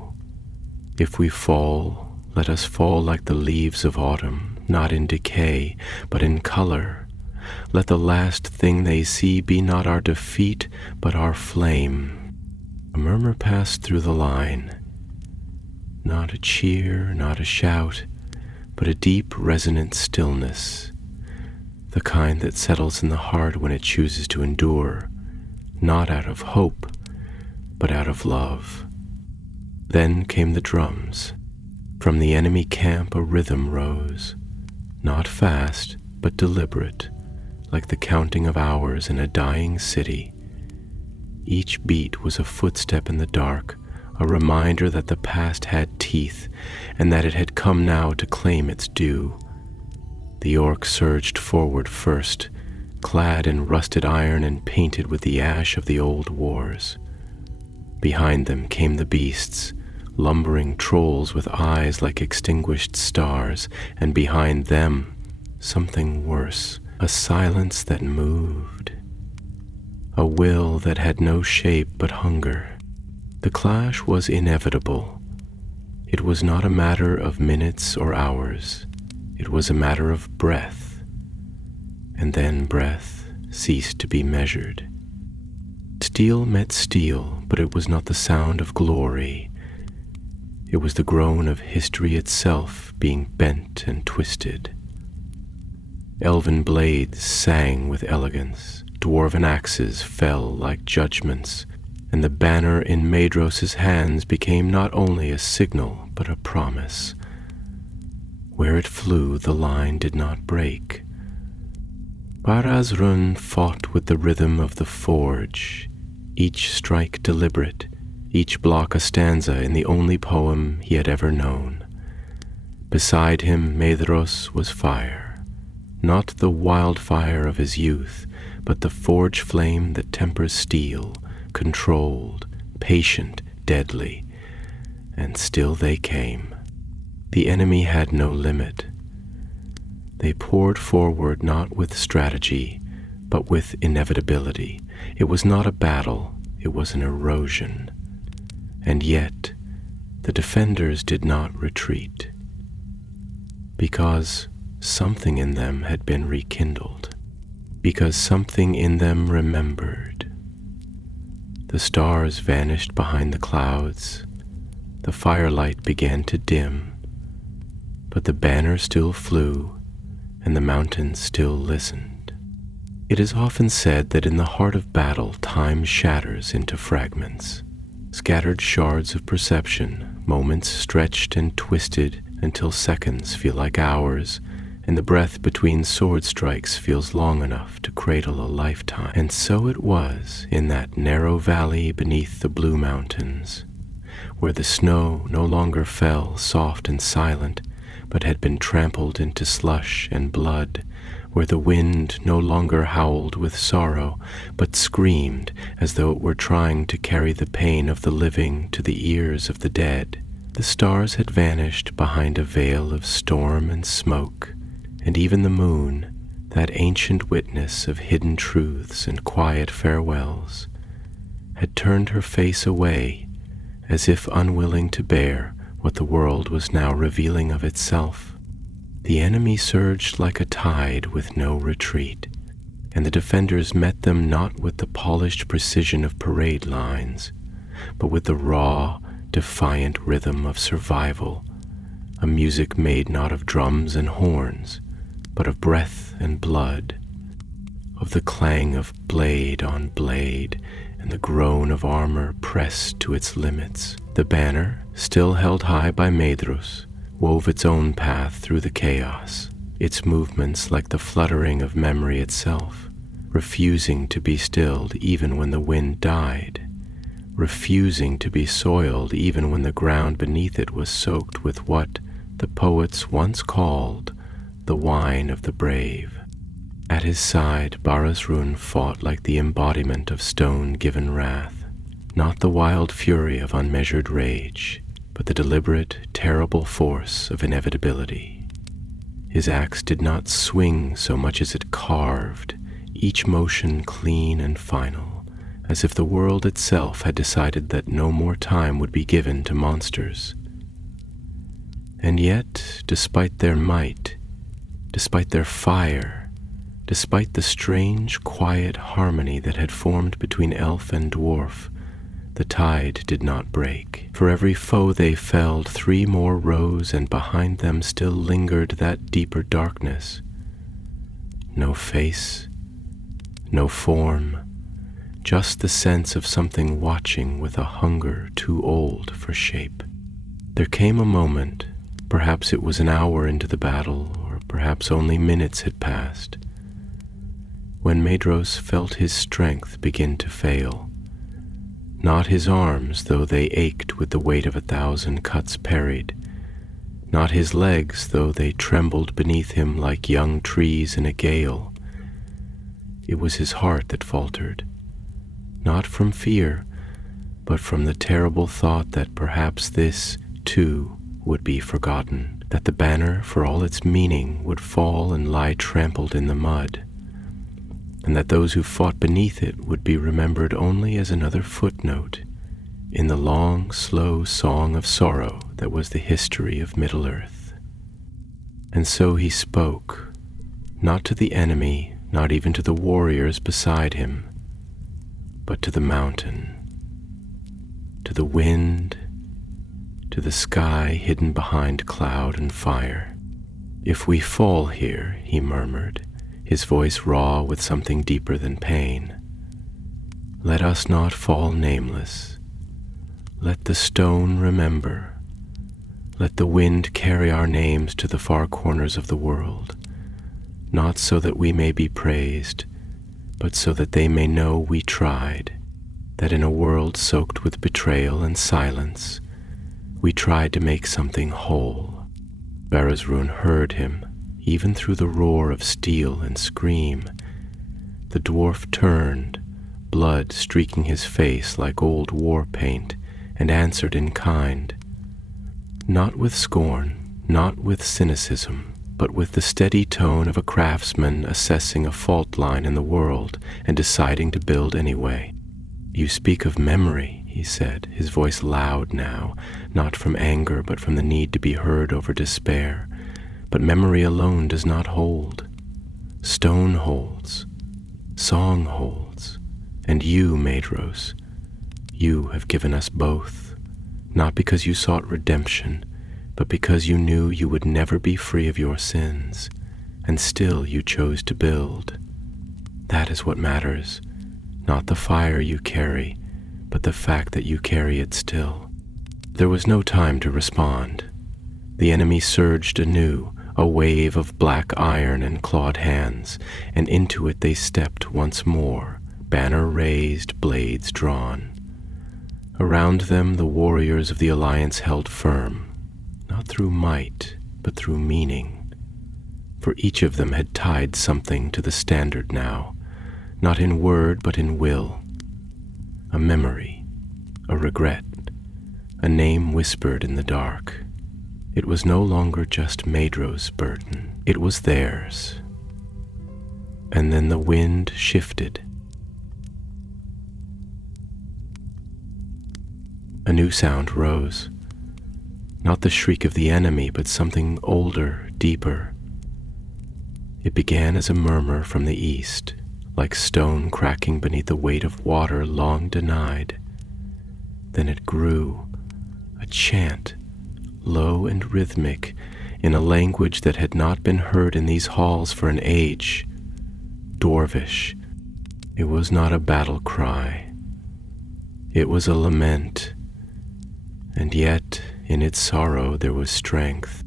if we fall, let us fall like the leaves of autumn, not in decay, but in color. Let the last thing they see be not our defeat, but our flame. A murmur passed through the line. Not a cheer, not a shout, but a deep, resonant stillness, the kind that settles in the heart when it chooses to endure, not out of hope, but out of love. Then came the drums. From the enemy camp a rhythm rose, not fast, but deliberate, like the counting of hours in a dying city. Each beat was a footstep in the dark, a reminder that the past had teeth, and that it had come now to claim its due. The orc surged forward first, clad in rusted iron and painted with the ash of the old wars. Behind them came the beasts, lumbering trolls with eyes like extinguished stars, and behind them, something worse, a silence that moved, a will that had no shape but hunger. The clash was inevitable. It was not a matter of minutes or hours. It was a matter of breath, and then breath ceased to be measured. Steel met steel, but it was not the sound of glory. It was the groan of history itself being bent and twisted. Elven blades sang with elegance, dwarven axes fell like judgments, and the banner in Maedros's hands became not only a signal but a promise. Where it flew, the line did not break. Barazrun fought with the rhythm of the forge, each strike deliberate, each block a stanza in the only poem he had ever known. Beside him, Maedhros was fire, not the wildfire of his youth, but the forge flame that tempers steel, controlled, patient, deadly. And still they came. The enemy had no limit. They poured forward not with strategy, but with inevitability. It was not a battle, it was an erosion. And yet, the defenders did not retreat, because something in them had been rekindled, because something in them remembered. The stars vanished behind the clouds, the firelight began to dim, but the banner still flew, and the mountains still listened. It is often said that in the heart of battle time shatters into fragments, scattered shards of perception, moments stretched and twisted until seconds feel like hours, and the breath between sword strikes feels long enough to cradle a lifetime. And so it was in that narrow valley beneath the blue mountains, where the snow no longer fell soft and silent, but had been trampled into slush and blood, where the wind no longer howled with sorrow, but screamed as though it were trying to carry the pain of the living to the ears of the dead. The stars had vanished behind a veil of storm and smoke, and even the moon, that ancient witness of hidden truths and quiet farewells, had turned her face away as if unwilling to bear what the world was now revealing of itself. The enemy surged like a tide with no retreat, and the defenders met them not with the polished precision of parade lines, but with the raw, defiant rhythm of survival, a music made not of drums and horns, but of breath and blood, of the clang of blade on blade and the groan of armor pressed to its limits. The banner, still held high by Medros, wove its own path through the chaos, its movements like the fluttering of memory itself, refusing to be stilled even when the wind died, refusing to be soiled even when the ground beneath it was soaked with what the poets once called the wine of the brave. At his side, Barasrun fought like the embodiment of stone-given wrath, not the wild fury of unmeasured rage, but the deliberate, terrible force of inevitability. His axe did not swing so much as it carved, each motion clean and final, as if the world itself had decided that no more time would be given to monsters. And yet, despite their might, despite their fire, despite the strange, quiet harmony that had formed between elf and dwarf, the tide did not break. For every foe they felled, 3 more rose, and behind them still lingered that deeper darkness. No face, no form, just the sense of something watching with a hunger too old for shape. There came a moment, perhaps it was an hour into the battle, or perhaps only minutes had passed, when Medros felt his strength begin to fail. Not his arms, though they ached with the weight of 1,000 cuts parried, not his legs, though they trembled beneath him like young trees in a gale. It was his heart that faltered, not from fear, but from the terrible thought that perhaps this, too, would be forgotten, that the banner, for all its meaning, would fall and lie trampled in the mud, and that those who fought beneath it would be remembered only as another footnote in the long, slow song of sorrow that was the history of Middle-earth. And so he spoke, not to the enemy, not even to the warriors beside him, but to the mountain, to the wind, to the sky hidden behind cloud and fire. "If we fall here," he murmured, his voice raw with something deeper than pain, "let us not fall nameless. Let the stone remember. Let the wind carry our names to the far corners of the world, not so that we may be praised, but so that they may know we tried, that in a world soaked with betrayal and silence, we tried to make something whole." Barasrun heard him, even through the roar of steel and scream. The dwarf turned, blood streaking his face like old war paint, and answered in kind, not with scorn, not with cynicism, but with the steady tone of a craftsman assessing a fault line in the world and deciding to build anyway. "You speak of memory," he said, his voice loud now, not from anger but from the need to be heard over despair. "But memory alone does not hold. Stone holds, song holds, and you, Medros, you have given us both, not because you sought redemption, but because you knew you would never be free of your sins, and still you chose to build. That is what matters, not the fire you carry, but the fact that you carry it still." There was no time to respond. The enemy surged anew, a wave of black iron and clawed hands, and into it they stepped once more, banner raised, blades drawn. Around them the warriors of the Alliance held firm, not through might, but through meaning. For each of them had tied something to the standard now, not in word but in will. A memory, a regret, a name whispered in the dark. It was no longer just Maedro's burden, it was theirs. And then the wind shifted. A new sound rose, not the shriek of the enemy, but something older, deeper. It began as a murmur from the east, like stone cracking beneath the weight of water long denied. Then it grew, a chant, low and rhythmic, in a language that had not been heard in these halls for an age. Dwarvish. It was not a battle cry. It was a lament. And yet, in its sorrow there was strength.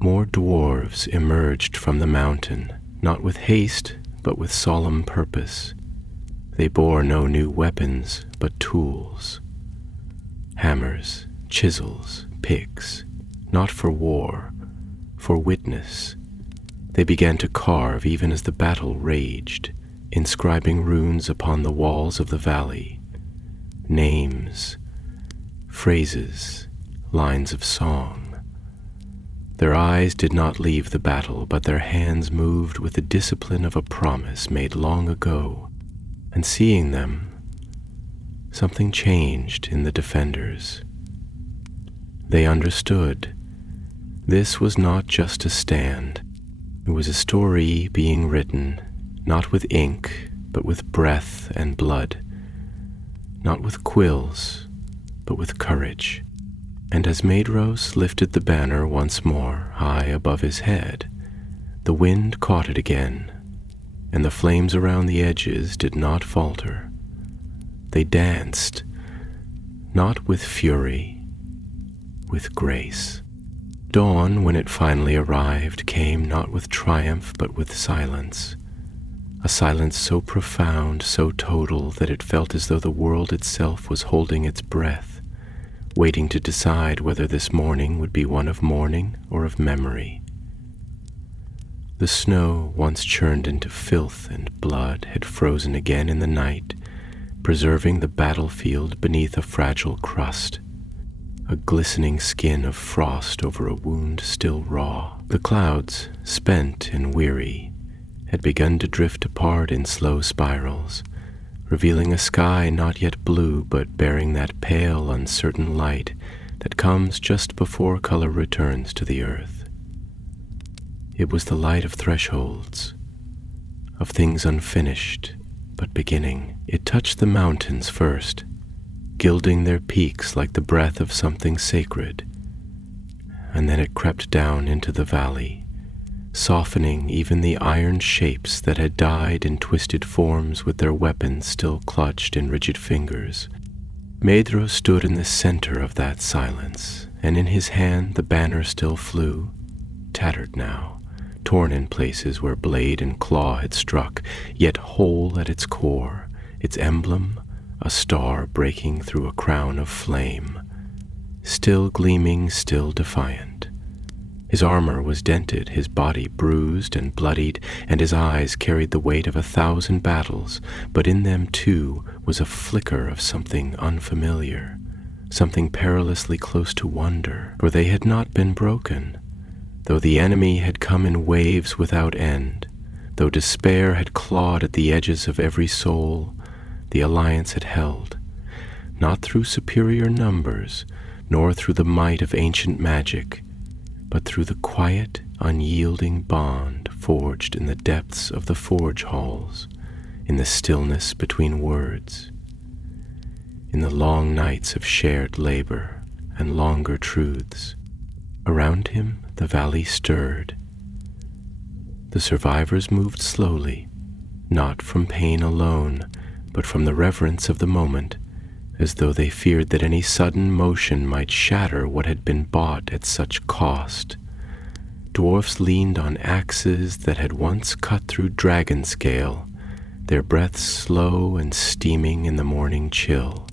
More dwarves emerged from the mountain, not with haste, but with solemn purpose. They bore no new weapons, but tools. Hammers, chisels, picks, not for war, for witness. They began to carve even as the battle raged, inscribing runes upon the walls of the valley, names, phrases, lines of song. Their eyes did not leave the battle, but their hands moved with the discipline of a promise made long ago, and seeing them, something changed in the defenders. They understood. This was not just a stand. It was a story being written, not with ink, but with breath and blood, not with quills, but with courage. And as Maedros lifted the banner once more high above his head, the wind caught it again, and the flames around the edges did not falter. They danced, not with fury, with grace. Dawn, when it finally arrived, came not with triumph but with silence, a silence so profound, so total, that it felt as though the world itself was holding its breath, waiting to decide whether this morning would be one of mourning or of memory. The snow, once churned into filth and blood, had frozen again in the night, preserving the battlefield beneath a fragile crust, a glistening skin of frost over a wound still raw. The clouds, spent and weary, had begun to drift apart in slow spirals, revealing a sky not yet blue but bearing that pale, uncertain light that comes just before color returns to the earth. It was the light of thresholds, of things unfinished but beginning. It touched the mountains first, gilding their peaks like the breath of something sacred, and then it crept down into the valley, softening even the iron shapes that had died in twisted forms with their weapons still clutched in rigid fingers. Maedro stood in the center of that silence, and in his hand the banner still flew, tattered now, torn in places where blade and claw had struck, yet whole at its core, its emblem a star breaking through a crown of flame, still gleaming, still defiant. His armor was dented, his body bruised and bloodied, and his eyes carried the weight of 1,000 battles, but in them too was a flicker of something unfamiliar, something perilously close to wonder, for they had not been broken, though the enemy had come in waves without end, though despair had clawed at the edges of every soul. The alliance had held, not through superior numbers, nor through the might of ancient magic, but through the quiet, unyielding bond forged in the depths of the forge halls, in the stillness between words, in the long nights of shared labor and longer truths. Around him the valley stirred. The survivors moved slowly, not from pain alone, but from the reverence of the moment, as though they feared that any sudden motion might shatter what had been bought at such cost. Dwarfs leaned on axes that had once cut through dragon scale, their breaths slow and steaming in the morning chill.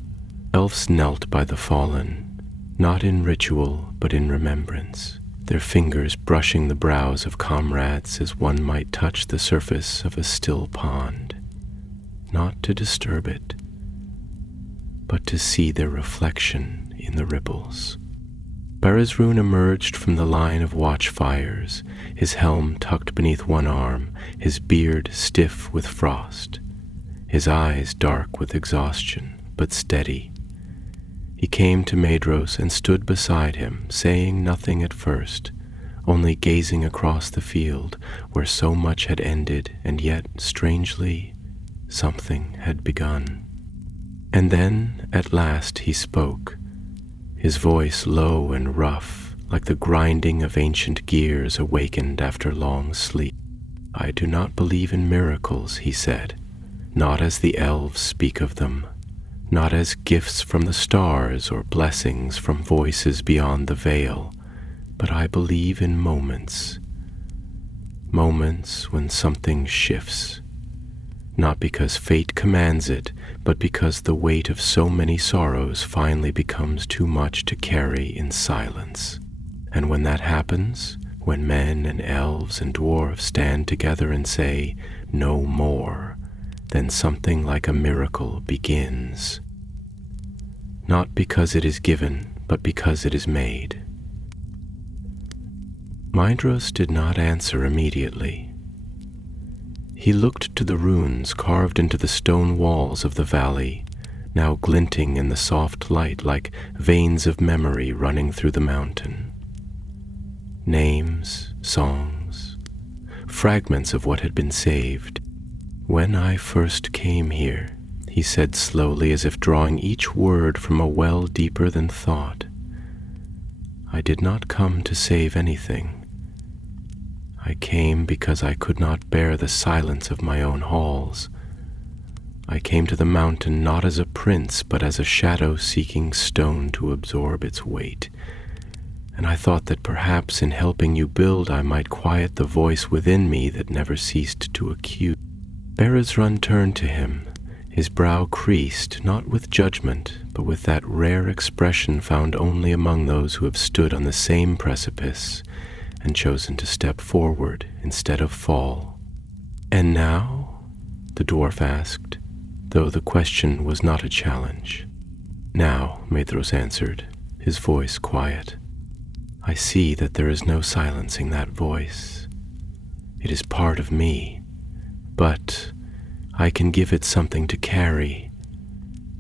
Elves knelt by the fallen, not in ritual but in remembrance. their fingers brushing the brows of comrades as one might touch the surface of a still pond, not to disturb it, but to see their reflection in the ripples. Beresrune emerged from the line of watchfires, his helm tucked beneath one arm, his beard stiff with frost, his eyes dark with exhaustion, but steady. He came to Maedhros and stood beside him, saying nothing at first, only gazing across the field where so much had ended, and yet, strangely, something had begun. And then, at last, he spoke, his voice low and rough, like the grinding of ancient gears awakened after long sleep. "I do not believe in miracles," he said, "not as the elves speak of them, not as gifts from the stars or blessings from voices beyond the veil, but I believe in moments. Moments when something shifts, not because fate commands it, but because the weight of so many sorrows finally becomes too much to carry in silence. And when that happens, when men and elves and dwarves stand together and say, 'No more,' then something like a miracle begins. Not because it is given, but because it is made." Maedhros did not answer immediately. He looked to the runes carved into the stone walls of the valley, now glinting in the soft light like veins of memory running through the mountain. Names, songs, fragments of what had been saved. "When I first came here," he said slowly, as if drawing each word from a well deeper than thought, "I did not come to save anything. I came because I could not bear the silence of my own halls. I came to the mountain not as a prince, but as a shadow-seeking stone to absorb its weight. And I thought that perhaps in helping you build I might quiet the voice within me that never ceased to accuse." Beresrune turned to him, his brow creased, not with judgment, but with that rare expression found only among those who have stood on the same precipice and chosen to step forward instead of fall. "And now?" the dwarf asked, though the question was not a challenge. "Now," Maedhros answered, his voice quiet. "I see that there is no silencing that voice. It is part of me, but I can give it something to carry.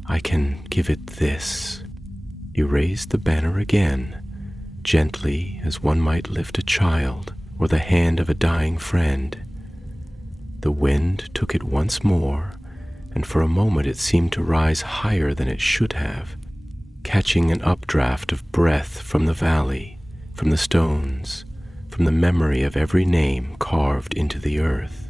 I can give it this." He raised the banner again, gently as one might lift a child or the hand of a dying friend. The wind took it once more, and for a moment it seemed to rise higher than it should have, catching an updraft of breath from the valley, from the stones, from the memory of every name carved into the earth.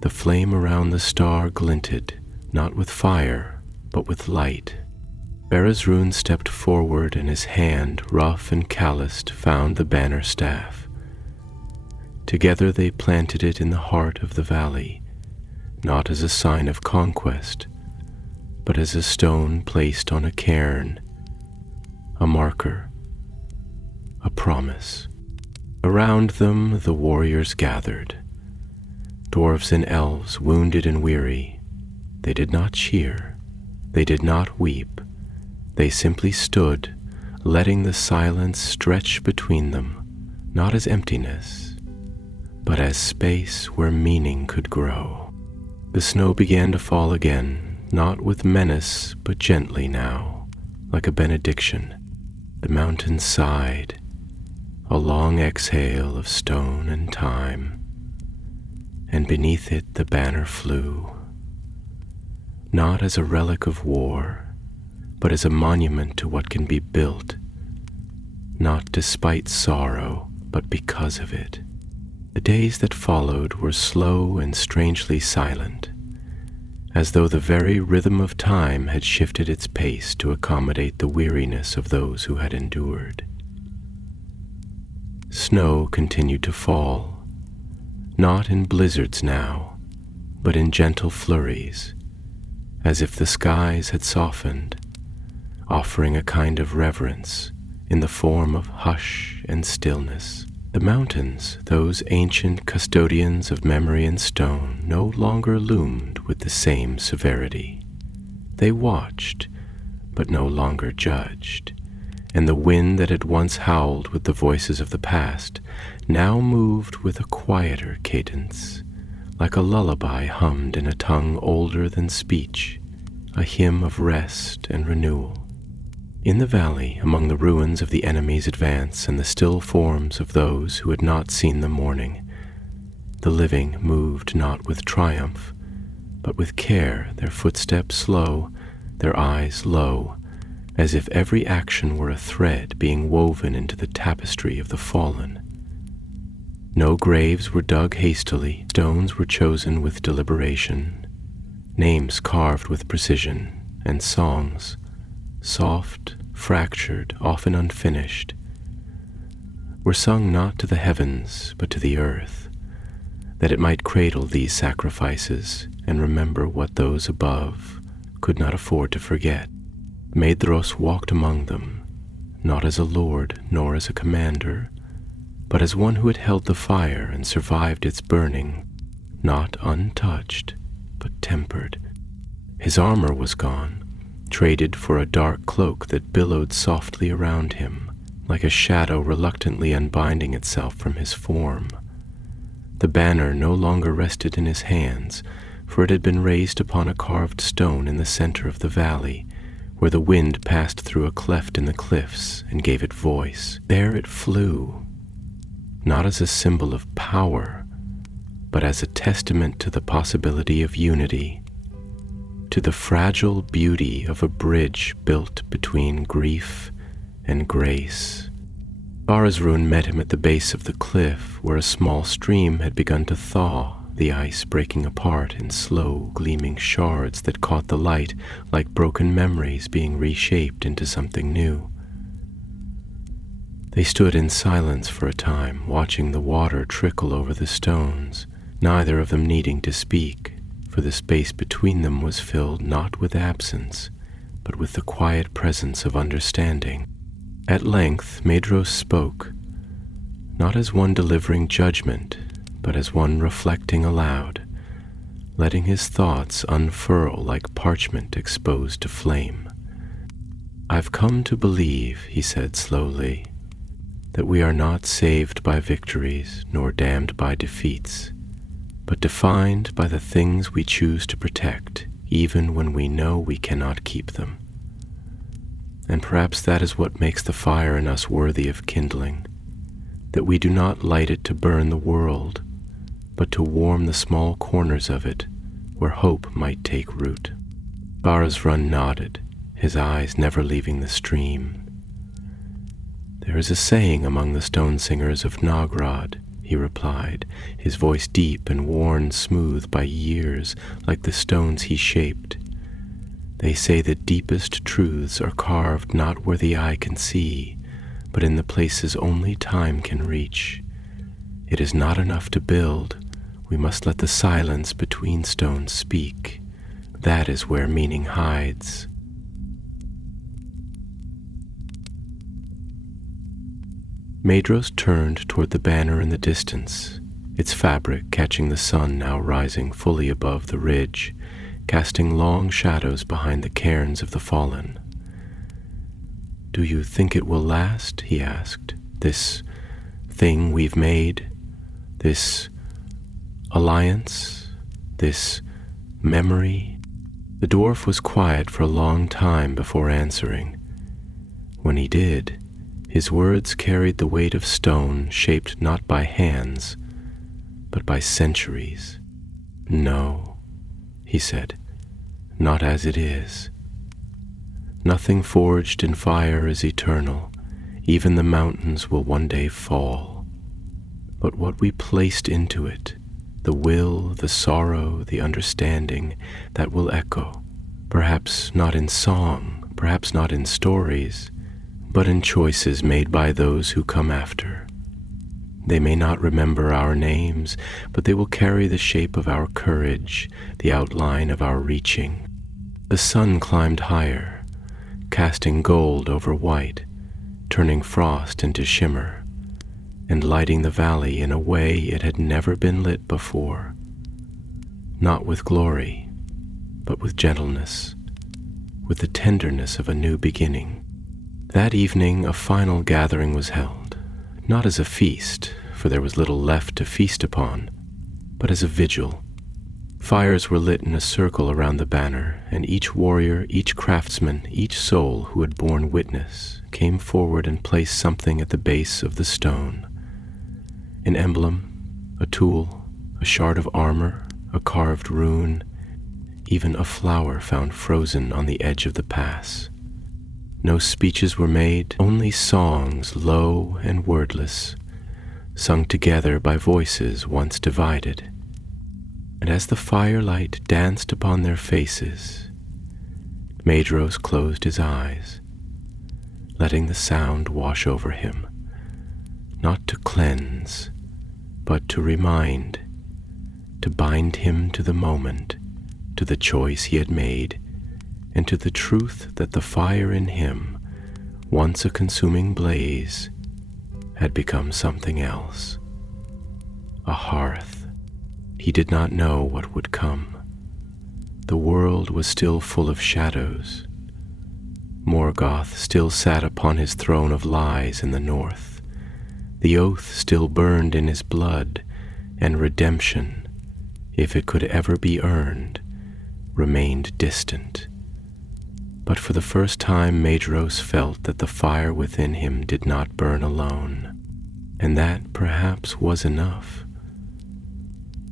The flame around the star glinted, not with fire, but with light. Beresrune stepped forward, and his hand, rough and calloused, found the banner staff. Together they planted it in the heart of the valley, not as a sign of conquest, but as a stone placed on a cairn, a marker, a promise. Around them the warriors gathered, dwarves and elves, wounded and weary. They did not cheer, they did not weep. They simply stood, letting the silence stretch between them, not as emptiness, but as space where meaning could grow. The snow began to fall again, not with menace, but gently now, like a benediction. The mountain sighed, a long exhale of stone and time, and beneath it the banner flew, not as a relic of war, but as a monument to what can be built, not despite sorrow, but because of it. The days that followed were slow and strangely silent, as though the very rhythm of time had shifted its pace to accommodate the weariness of those who had endured. Snow continued to fall, not in blizzards now, but in gentle flurries, as if the skies had softened, offering a kind of reverence in the form of hush and stillness. The mountains, those ancient custodians of memory and stone, no longer loomed with the same severity. They watched, but no longer judged, and the wind that had once howled with the voices of the past now moved with a quieter cadence, like a lullaby hummed in a tongue older than speech, a hymn of rest and renewal. In the valley, among the ruins of the enemy's advance and the still forms of those who had not seen the morning, the living moved not with triumph, but with care, their footsteps slow, their eyes low, as if every action were a thread being woven into the tapestry of the fallen. No graves were dug hastily, stones were chosen with deliberation, names carved with precision, and songs, soft, fractured, often unfinished, were sung not to the heavens but to the earth, that it might cradle these sacrifices and remember what those above could not afford to forget. Maedhros walked among them, not as a lord nor as a commander, but as one who had held the fire and survived its burning, not untouched, but tempered. His armor was gone, traded for a dark cloak that billowed softly around him, like a shadow reluctantly unbinding itself from his form. The banner no longer rested in his hands, for it had been raised upon a carved stone in the center of the valley, where the wind passed through a cleft in the cliffs and gave it voice. There it flew, not as a symbol of power, but as a testament to the possibility of unity, to the fragile beauty of a bridge built between grief and grace. Farazrun met him at the base of the cliff, where a small stream had begun to thaw, the ice breaking apart in slow, gleaming shards that caught the light like broken memories being reshaped into something new. They stood in silence for a time, watching the water trickle over the stones, neither of them needing to speak, for the space between them was filled not with absence, but with the quiet presence of understanding. At length, Maedhros spoke, not as one delivering judgment, but as one reflecting aloud, letting his thoughts unfurl like parchment exposed to flame. "I've come to believe," he said slowly, "that we are not saved by victories nor damned by defeats, but defined by the things we choose to protect, even when we know we cannot keep them. And perhaps that is what makes the fire in us worthy of kindling, that we do not light it to burn the world, but to warm the small corners of it where hope might take root." Farazrun nodded, his eyes never leaving the stream. "There is a saying among the stone singers of Nogrod," he replied, his voice deep and worn smooth by years like the stones he shaped. "They say the deepest truths are carved not where the eye can see, but in the places only time can reach. It is not enough to build, we must let the silence between stones speak. That is where meaning hides." Maedhros turned toward the banner in the distance, its fabric catching the sun now rising fully above the ridge, casting long shadows behind the cairns of the fallen. "Do you think it will last?" he asked. "This thing we've made, this alliance, this memory?" The dwarf was quiet for a long time before answering. When he did, his words carried the weight of stone shaped not by hands, but by centuries. "No," he said, "not as it is. Nothing forged in fire is eternal. Even the mountains will one day fall. But what we placed into it, the will, the sorrow, the understanding, that will echo, perhaps not in song, perhaps not in stories, but in choices made by those who come after. They may not remember our names, but they will carry the shape of our courage, the outline of our reaching." The sun climbed higher, casting gold over white, turning frost into shimmer, and lighting the valley in a way it had never been lit before, not with glory, but with gentleness, with the tenderness of a new beginning. That evening a final gathering was held, not as a feast, for there was little left to feast upon, but as a vigil. Fires were lit in a circle around the banner, and each warrior, each craftsman, each soul who had borne witness came forward and placed something at the base of the stone. An emblem, a tool, a shard of armor, a carved rune, even a flower found frozen on the edge of the pass. No speeches were made, only songs, low and wordless, sung together by voices once divided. And as the firelight danced upon their faces, Maedhros closed his eyes, letting the sound wash over him, not to cleanse, but to remind, to bind him to the moment, to the choice he had made, and to the truth that the fire in him, once a consuming blaze, had become something else, a hearth. He did not know what would come. The world was still full of shadows. Morgoth still sat upon his throne of lies in the north. The oath still burned in his blood, and redemption, if it could ever be earned, remained distant. But for the first time Maedhros felt that the fire within him did not burn alone, and that perhaps was enough.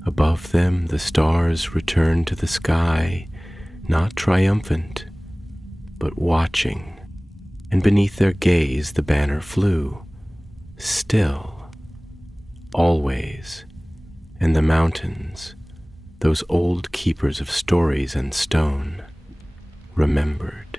Above them the stars returned to the sky, not triumphant, but watching, and beneath their gaze the banner flew, still, always, and the mountains, those old keepers of stories and stone, remembered.